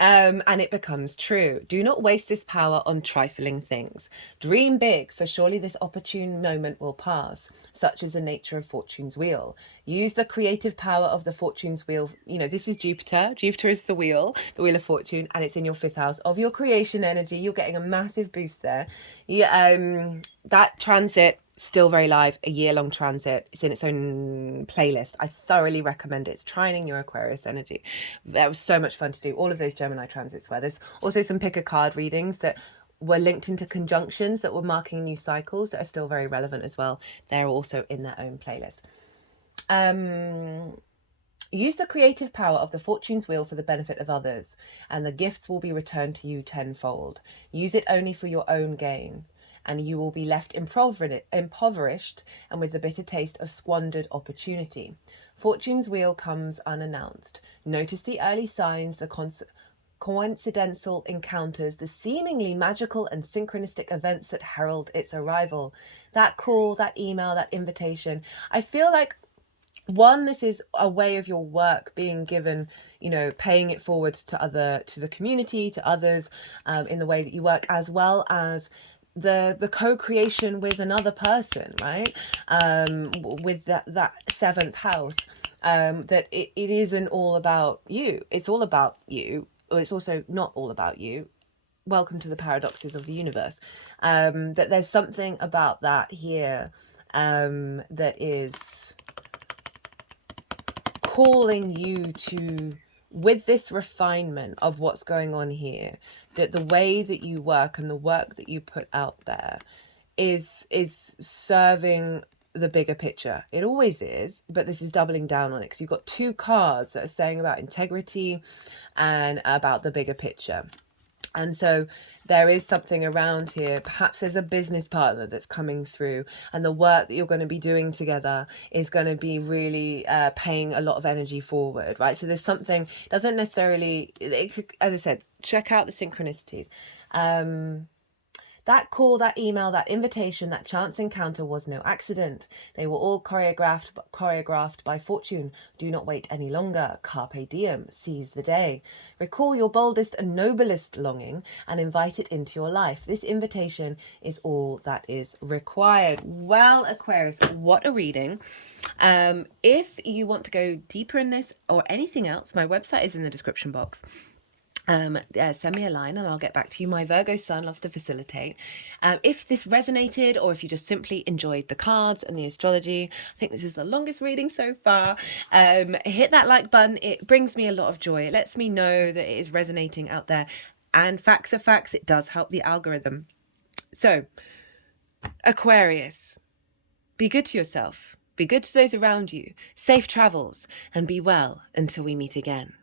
And it becomes true. Do not waste this power on trifling things. Dream big, for surely this opportune moment will pass. Such is the nature of Fortune's wheel. Use the creative power of the Fortune's wheel. You know, this is Jupiter. Jupiter is the wheel of fortune, and it's in your 5th house of your creation energy. You're getting a massive boost there. Yeah, that transit, still very live, a year-long transit. It's in its own playlist. I thoroughly recommend it. It's trining your Aquarius energy. That was so much fun to do. All of those Gemini transits were. There's also some pick a card readings that were linked into conjunctions that were marking new cycles that are still very relevant as well. They're also in their own playlist. Use the creative power of the fortune's wheel for the benefit of others, and the gifts will be returned to you tenfold. Use it only for your own gain, and you will be left impoverished and with the bitter taste of squandered opportunity. Fortune's wheel comes unannounced. Notice the early signs, the coincidental encounters, the seemingly magical and synchronistic events that herald its arrival. That call, that email, that invitation. I feel like, one, this is a way of your work being given, you know, paying it forward to the community, to others, in the way that you work, as well as the co-creation with another person, right? With that 7th house, that it isn't all about you. It's all about you, or it's also not all about you. Welcome to the paradoxes of the universe. That there's something about that here, that is calling you to, with this refinement of what's going on here, that the way that you work and the work that you put out there is serving the bigger picture. It always is, but this is doubling down on it, because you've got 2 cards that are saying about integrity and about the bigger picture. And so there is something around here. Perhaps there's a business partner that's coming through, and the work that you're going to be doing together is going to be really paying a lot of energy forward, right? So there's something, doesn't necessarily, it could, as I said, check out the synchronicities. That call, that email, that invitation, that chance encounter was no accident. They were all choreographed by fortune. Do not wait any longer. Carpe diem. Seize the day. Recall your boldest and noblest longing and invite it into your life. This invitation is all that is required. Well, Aquarius, what a reading. If you want to go deeper in this or anything else, my website is in the description box. Send me a line and I'll get back to you. My Virgo sun loves to facilitate. If this resonated, or if you just simply enjoyed the cards and the astrology, I think this is the longest reading so far. Hit that like button. It brings me a lot of joy. It lets me know that it is resonating out there. And facts are facts. It does help the algorithm. So, Aquarius, be good to yourself. Be good to those around you. Safe travels, and be well until we meet again.